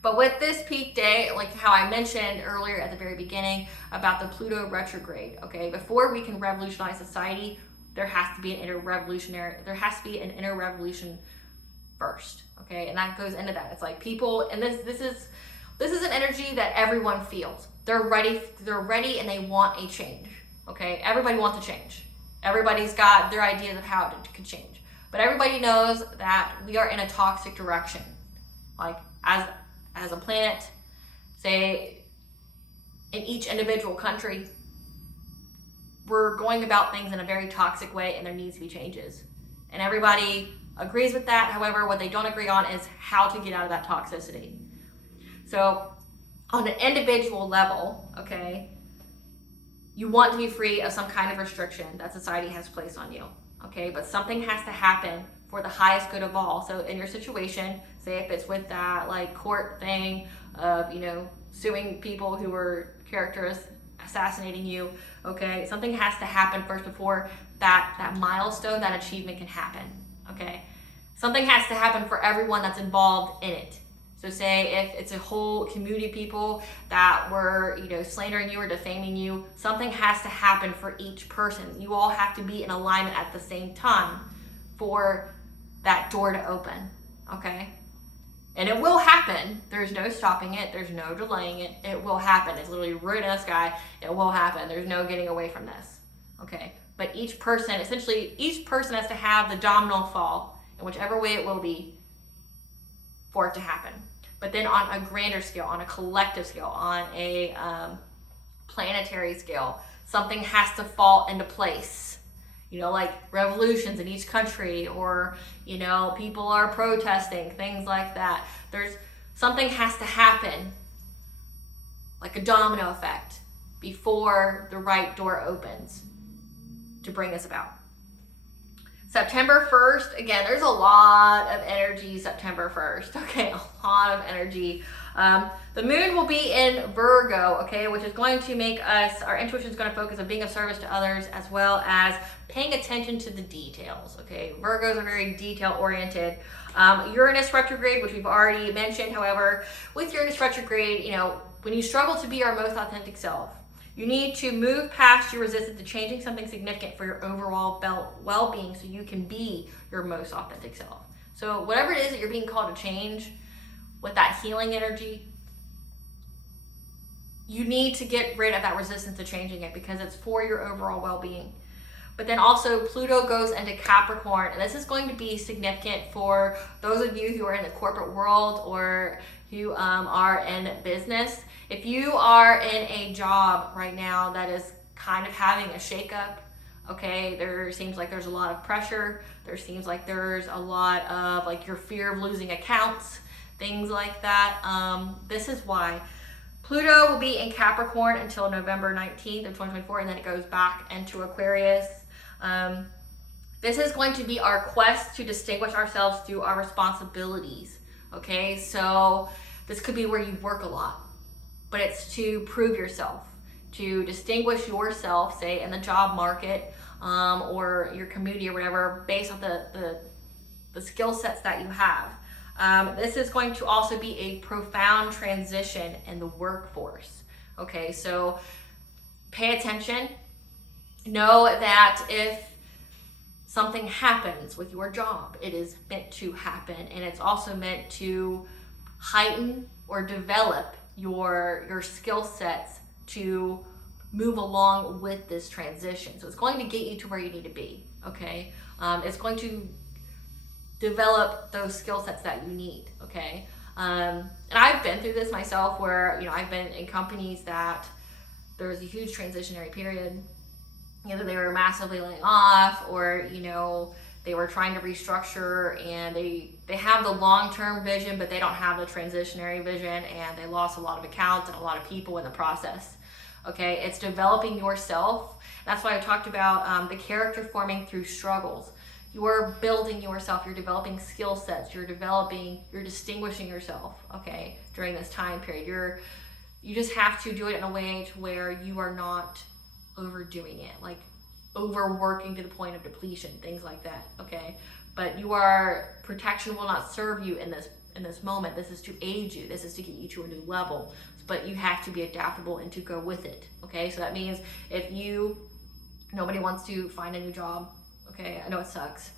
But with this peak day, like how I mentioned earlier at the very beginning about the Pluto retrograde, okay, before we can revolutionize society, there has to be an inner revolution first, okay? And that goes into that. It's like people, and this is an energy that everyone feels. They're ready and they want a change, okay? Everybody wants a change. Everybody's got their ideas of how it could change. But everybody knows that we are in a toxic direction. Like as a planet, say in each individual country, we're going about things in a very toxic way, and there needs to be changes. And everybody agrees with that. However, what they don't agree on is how to get out of that toxicity. So on an individual level, okay, you want to be free of some kind of restriction that society has placed on you, okay? But something has to happen for the highest good of all. So in your situation, say if it's with that like court thing of, suing people who were characters assassinating you, okay? Something has to happen first before that milestone, that achievement can happen, okay? Something has to happen for everyone that's involved in it. So say if it's a whole community of people that were, slandering you or defaming you, something has to happen for each person. You all have to be in alignment at the same time for that door to open, okay? And it will happen. There's no stopping it. There's no delaying it. It will happen. It's literally written in the sky. It will happen. There's no getting away from this, okay? But each person has to have the domino fall in whichever way it will be for it to happen. But then on a grander scale, on a collective scale, on a planetary scale, something has to fall into place. Like revolutions in each country, or, people are protesting, things like that. Something has to happen, like a domino effect, before the right door opens to bring this about. September 1st, again, there's a lot of energy September 1st, okay, a lot of energy. The moon will be in Virgo, okay, which is going to make our intuition is going to focus on being of service to others, as well as paying attention to the details, okay. Virgos are very detail-oriented. Uranus retrograde, which we've already mentioned, however, with Uranus retrograde, when you struggle to be your most authentic self, you need to move past your resistance to changing something significant for your overall well-being so you can be your most authentic self. So whatever it is that you're being called to change with that healing energy, you need to get rid of that resistance to changing it because it's for your overall well-being. But then also Pluto goes into Capricorn, and this is going to be significant for those of you who are in the corporate world or who are in business. If you are in a job right now that is kind of having a shakeup, okay, there seems like there's a lot of pressure. There seems like there's a lot of like your fear of losing accounts, things like that. This is why. Pluto will be in Capricorn until November 19th of 2024, and then it goes back into Aquarius. This is going to be our quest to distinguish ourselves through our responsibilities, okay? So this could be where you work a lot, but it's to prove yourself, to distinguish yourself, say in the job market or your community or whatever, based on the skill sets that you have. This is going to also be a profound transition in the workforce. Okay, so pay attention. Know that if something happens with your job, it is meant to happen, and it's also meant to heighten or develop your skill sets to move along with this transition. So it's going to get you to where you need to be, okay? It's going to develop those skill sets that you need, okay? And I've been through this myself where, I've been in companies that there was a huge transitionary period. Either they were massively laying off or, they were trying to restructure, and they have the long-term vision, but they don't have the transitionary vision, and they lost a lot of accounts and a lot of people in the process. Okay, it's developing yourself. That's why I talked about the character forming through struggles. You're building yourself, you're developing skill sets, you're distinguishing yourself, okay, during this time period. You just have to do it in a way to where you are not overdoing it, like overworking to the point of depletion, things like that, okay? But protection will not serve you in this moment. This is to aid you. This is to get you to a new level. But you have to be adaptable and to go with it, okay? So that means if nobody wants to find a new job, okay? I know it sucks.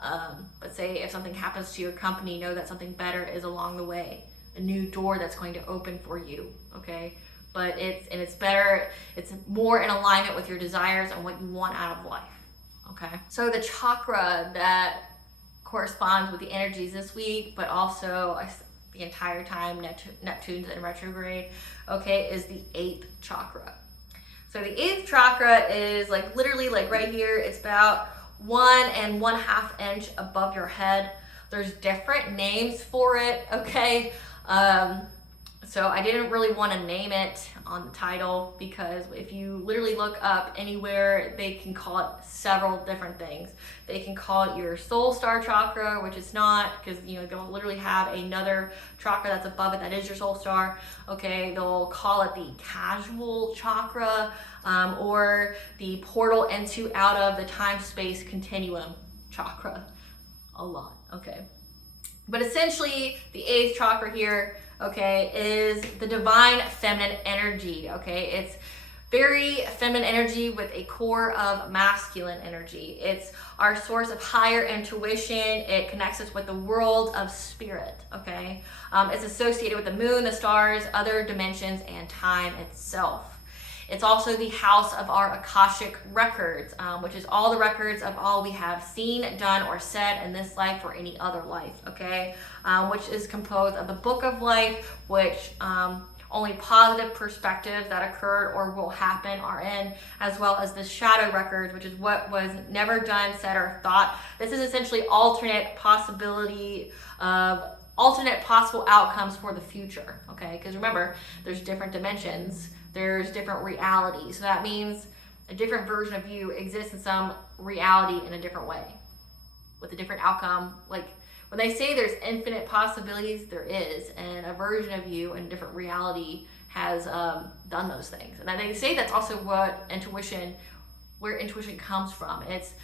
But say if something happens to your company, know that something better is along the way. A new door that's going to open for you, okay? But it's better, it's more in alignment with your desires and what you want out of life, okay? So the chakra that corresponds with the energies this week, but also the entire time Neptune's in retrograde, okay, is the 8th chakra. So the 8th chakra is like literally like right here. It's about 1 1/2 inch above your head. There's different names for it, okay? So I didn't really want to name it on the title, because if you literally look up anywhere, they can call it several different things. They can call it your soul star chakra, which it's not, because they'll literally have another chakra that's above it that is your soul star. Okay, they'll call it the casual chakra, or the portal into out of the time-space continuum chakra. A lot, okay. But essentially, the 8th chakra here, okay, is the divine feminine energy, okay? It's very feminine energy with a core of masculine energy. It's our source of higher intuition. It connects us with the world of spirit, okay? It's associated with the moon, the stars, other dimensions, and time itself. It's also the house of our Akashic records, which is all the records of all we have seen, done, or said in this life or any other life, okay? Which is composed of the book of life, which only positive perspectives that occurred or will happen are in, as well as the shadow records, which is what was never done, said, or thought. This is essentially alternate possible outcomes for the future, okay? Because remember, there's different dimensions. There's different realities. So that means a different version of you exists in some reality in a different way with a different outcome. Like when they say there's infinite possibilities, there is, and a version of you in a different reality has done those things. And they say that's also where intuition comes from. It's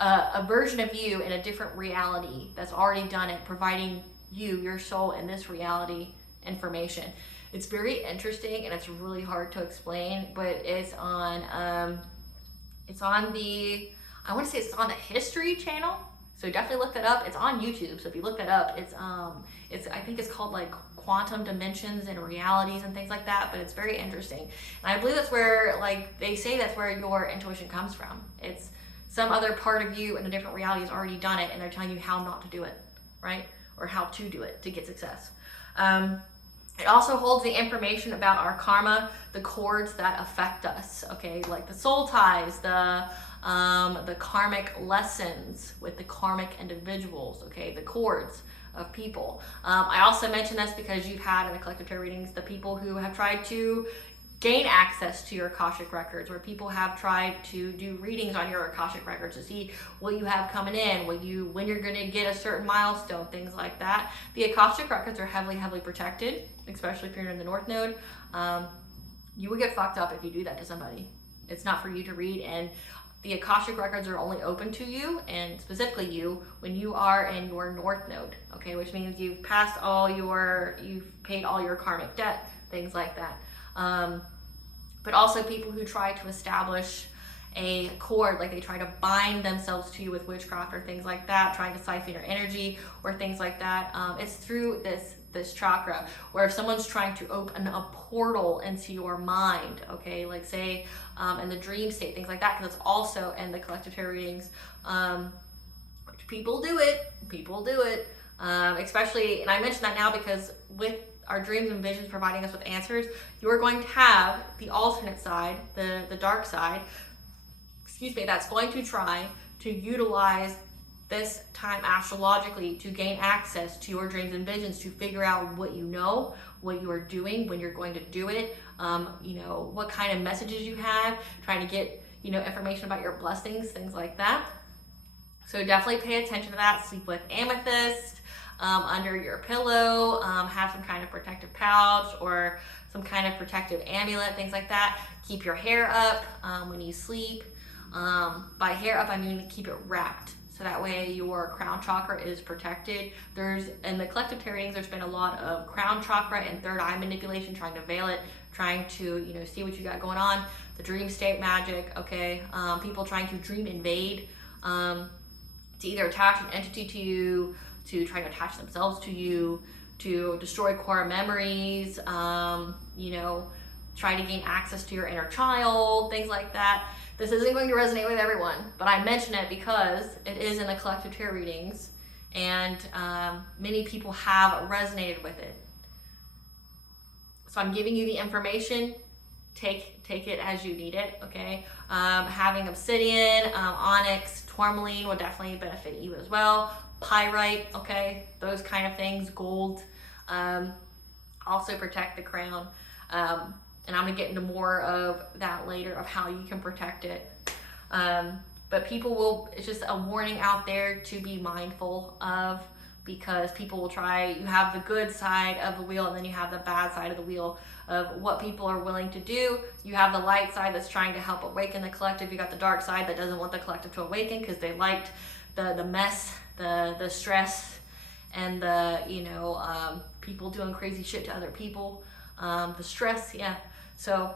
a version of you in a different reality that's already done it, providing you, your soul, in this reality information. It's very interesting and it's really hard to explain, but it's on the History channel. So definitely look that up. It's on YouTube. So if you look that up, it's I think it's called like Quantum Dimensions and Realities and things like that, but it's very interesting. And I believe that's where, like, they say that's where your intuition comes from. It's some other part of you in a different reality has already done it and they're telling you how not to do it, right? Or how to do it to get success. It also holds the information about our karma, the cords that affect us, okay, like the soul ties, the karmic lessons with the karmic individuals, okay, the cords of people. I also mention this because you've had in the collective tarot readings the people who have tried to gain access to your Akashic records, where people have tried to do readings on your Akashic records to see what you have coming in, when you're going to get a certain milestone, things like that. The Akashic records are heavily protected, especially if you're in the North Node. You would get fucked up if you do that to somebody. It's not for you to read, and the Akashic records are only open to you, and specifically you, when you are in your North Node, okay, which means you've paid all your karmic debt, things like that. But also people who try to establish a cord, like they try to bind themselves to you with witchcraft or things like that, trying to siphon your energy or things like that. It's through this chakra, where if someone's trying to open a portal into your mind, okay, like say in the dream state, things like that, because it's also in the collective tarot readings, which people do it, especially, and I mention that now because with our dreams and visions providing us with answers, you're going to have the alternate side, the dark side, that's going to try to utilize this time astrologically to gain access to your dreams and visions, to figure out what you know, what you are doing, when you're going to do it, what kind of messages you have, trying to get, information about your blessings, things like that. So definitely pay attention to that. Sleep with amethyst under your pillow, have some kind of protective pouch or some kind of protective amulet, things like that. Keep your hair up when you sleep. By hair up, I mean keep it wrapped, so that way your crown chakra is protected. In the collective tarot readings, there's been a lot of crown chakra and third eye manipulation, trying to veil it, trying to see what you got going on. The dream state magic, okay, people trying to dream invade, to either attach an entity to you, to try to attach themselves to you, to destroy core memories, try to gain access to your inner child, things like that. This isn't going to resonate with everyone, but I mention it because it is in the collective tarot readings, and many people have resonated with it. So I'm giving you the information. Take it as you need it, okay? Having obsidian, onyx, tourmaline will definitely benefit you as well. Pyrite, okay? Those kind of things, gold. Also protect the crown. And I'm gonna get into more of that later of how you can protect it. But people will, it's just a warning out there to be mindful of, because people will try, you have the good side of the wheel and then you have the bad side of the wheel of what people are willing to do. You have the light side that's trying to help awaken the collective. You got the dark side that doesn't want the collective to awaken because they liked the mess, the stress, and the, people doing crazy shit to other people. The stress, yeah. So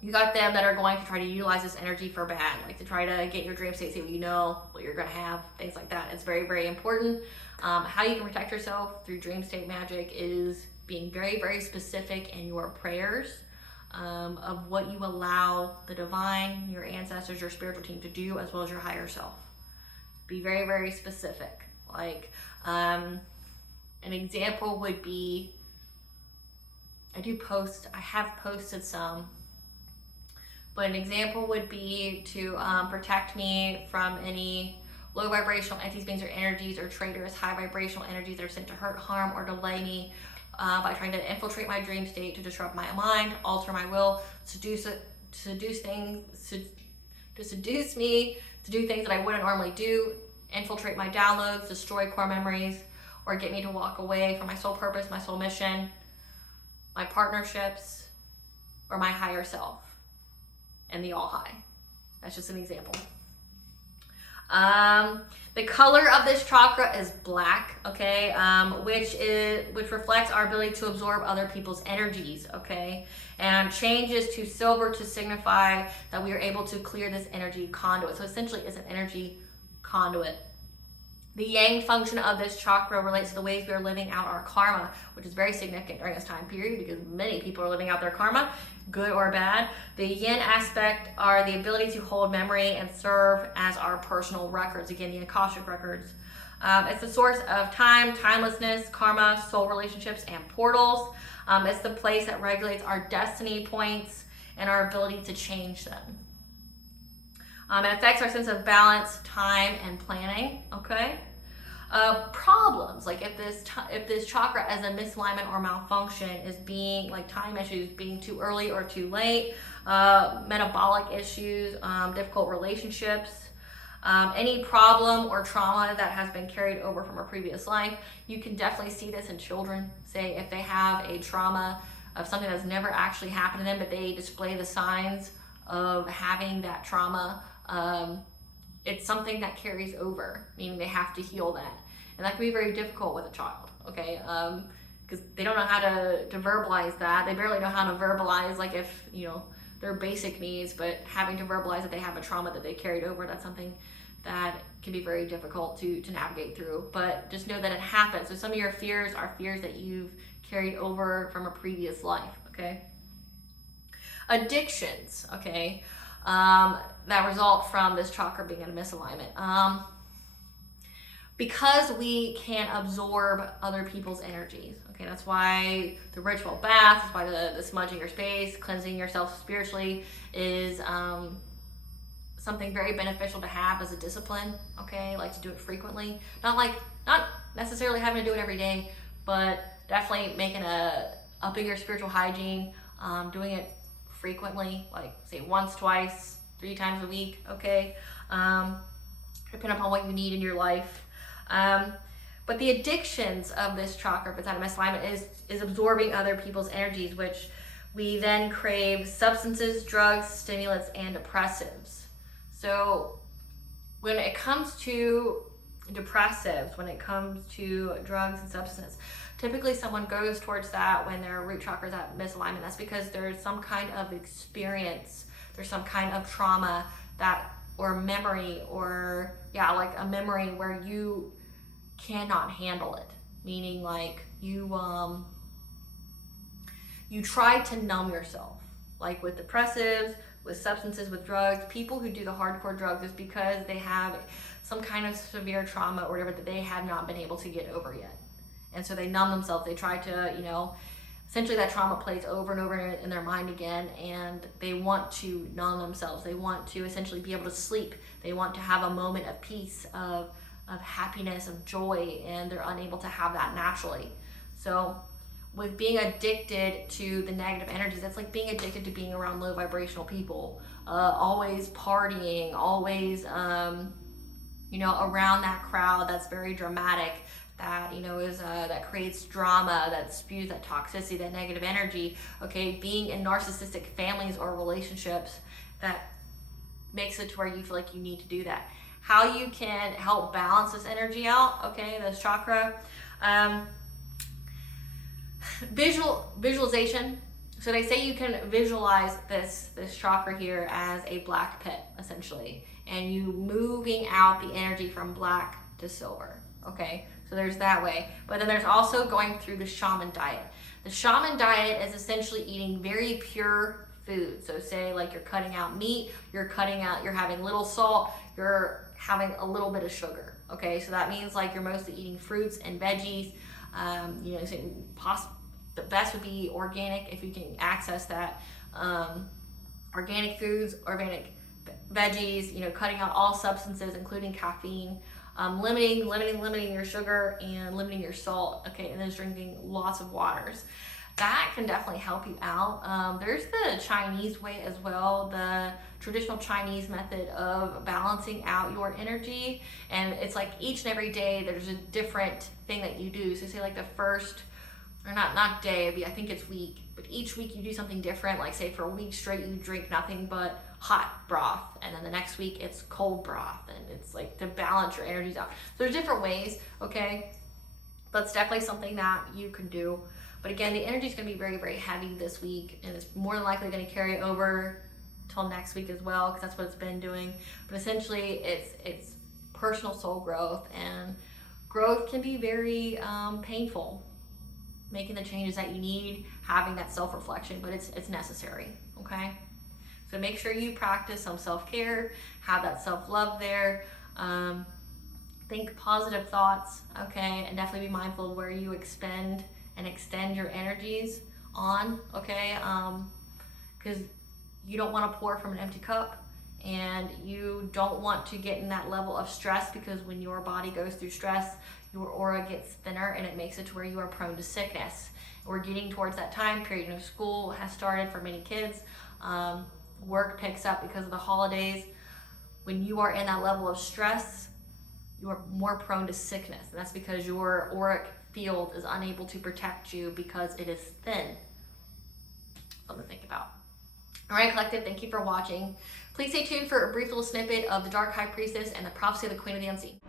you got them that are going to try to utilize this energy for bad, like to try to get your dream state, say what you know, what you're going to have, things like that. It's very, very important. How you can protect yourself through dream state magic is being very, very specific in your prayers of what you allow the divine, your ancestors, your spiritual team to do, as well as your higher self. Be very, very specific. Like an example would be, I have posted some, but an example would be to protect me from any low vibrational entities, beings, or energies, or traitorous high vibrational energies that are sent to hurt, harm, or delay me by trying to infiltrate my dream state, to disrupt my mind, alter my will, seduce me, to do things that I wouldn't normally do, infiltrate my downloads, destroy core memories, or get me to walk away from my soul purpose, my soul mission, my partnerships, or my higher self, and the all high. That's just an example. The color of this chakra is black, okay, which reflects our ability to absorb other people's energies, okay, and changes to silver to signify that we are able to clear this energy conduit. So essentially, it's an energy conduit. The yang function of this chakra relates to the ways we are living out our karma, which is very significant during this time period because many people are living out their karma, good or bad. The yin aspect are the ability to hold memory and serve as our personal records. Again, the Akashic records. It's the source of time, timelessness, karma, soul relationships, and portals. It's the place that regulates our destiny points and our ability to change them. It affects our sense of balance, time, and planning, okay? Problems, like if this chakra as a misalignment or malfunction is being, like time issues, being too early or too late, metabolic issues, difficult relationships, any problem or trauma that has been carried over from a previous life. You can definitely see this in children. Say if they have a trauma of something that's never actually happened to them, but they display the signs of having that trauma, it's something that carries over, meaning they have to heal that. And that can be very difficult with a child, okay? Because they don't know how to verbalize that. They barely know how to verbalize, like if, their basic needs, but having to verbalize that they have a trauma that they carried over, that's something that can be very difficult to navigate through. But just know that it happens. So some of your fears are fears that you've carried over from a previous life, okay? Addictions, okay? That result from this chakra being in a misalignment. Because we can absorb other people's energies. Okay, that's why the ritual bath, that's why the smudging your space, cleansing yourself spiritually is something very beneficial to have as a discipline. Okay, like to do it frequently. Not necessarily having to do it every day, but definitely upping your spiritual hygiene, doing it frequently, like say once, twice, 3 times a week, okay? Depending upon what you need in your life. But the addictions of this chakra, if it's out of misalignment, is absorbing other people's energies, which we then crave substances, drugs, stimulants, and depressives. So when it comes to depressives, when it comes to drugs and substances, typically someone goes towards that when their root chakra is at misalignment. That's because there's some kind of experience, there's some kind of trauma or memory, or like a memory where you cannot handle it. Meaning like you try to numb yourself, like with depressives, with substances, with drugs. People who do the hardcore drugs is because they have some kind of severe trauma or whatever that they have not been able to get over yet. And so they numb themselves. They try to, essentially that trauma plays over and over in their mind again, and they want to numb themselves. They want to essentially be able to sleep. They want to have a moment of peace, of happiness, of joy, and they're unable to have that naturally. So with being addicted to the negative energies, that's like being addicted to being around low vibrational people, always partying, always, you know, around that crowd that's very dramatic, that, you know, is that creates drama, that spews that toxicity, that negative energy. Okay, being in narcissistic families or relationships, that makes it to where you feel like you need to do that. How you can help balance this energy out, okay, this chakra, visualization. So they say you can visualize this chakra here as a black pit, essentially, and you moving out the energy from black to silver. Okay, so there's that way. But then there's also going through the shaman diet. The shaman diet is essentially eating very pure food. So say like you're cutting out meat, you're having little salt, you're having a little bit of sugar. Okay, so that means like you're mostly eating fruits and veggies. You know, the best would be organic if you can access that. Organic foods, organic veggies, you know, cutting out all substances, including caffeine, limiting your sugar and limiting your salt, okay, and then drinking lots of waters. That can definitely help you out. There's the Chinese way as well, the traditional Chinese method of balancing out your energy, and it's like each and every day there's a different thing that you do. So say like the first, or not day, I think it's week, but each week you do something different. Like say for a week straight you drink nothing but hot broth, and then the next week it's cold broth, and it's like to balance your energies out. So there's different ways, okay? That's definitely something that you can do. But again, the energy is going to be very, very heavy this week, and it's more than likely going to carry over till next week as well, because that's what it's been doing. But essentially it's personal soul growth, and growth can be very painful. Making the changes that you need, having that self-reflection, but it's necessary, okay? So make sure you practice some self-care, have that self-love there, think positive thoughts, okay? And definitely be mindful of where you expend and extend your energies on, okay? Because you don't want to pour from an empty cup, and you don't want to get in that level of stress, because when your body goes through stress, your aura gets thinner, and it makes it to where you are prone to sickness. We're getting towards that time period. You know, school has started for many kids. Work picks up because of the holidays. When you are in that level of stress, you are more prone to sickness. And that's because your auric field is unable to protect you because it is thin. Something to think about. All right, collective, thank you for watching. Please stay tuned for a brief little snippet of the Dark High Priestess and the Prophecy of the Queen of the Unseen.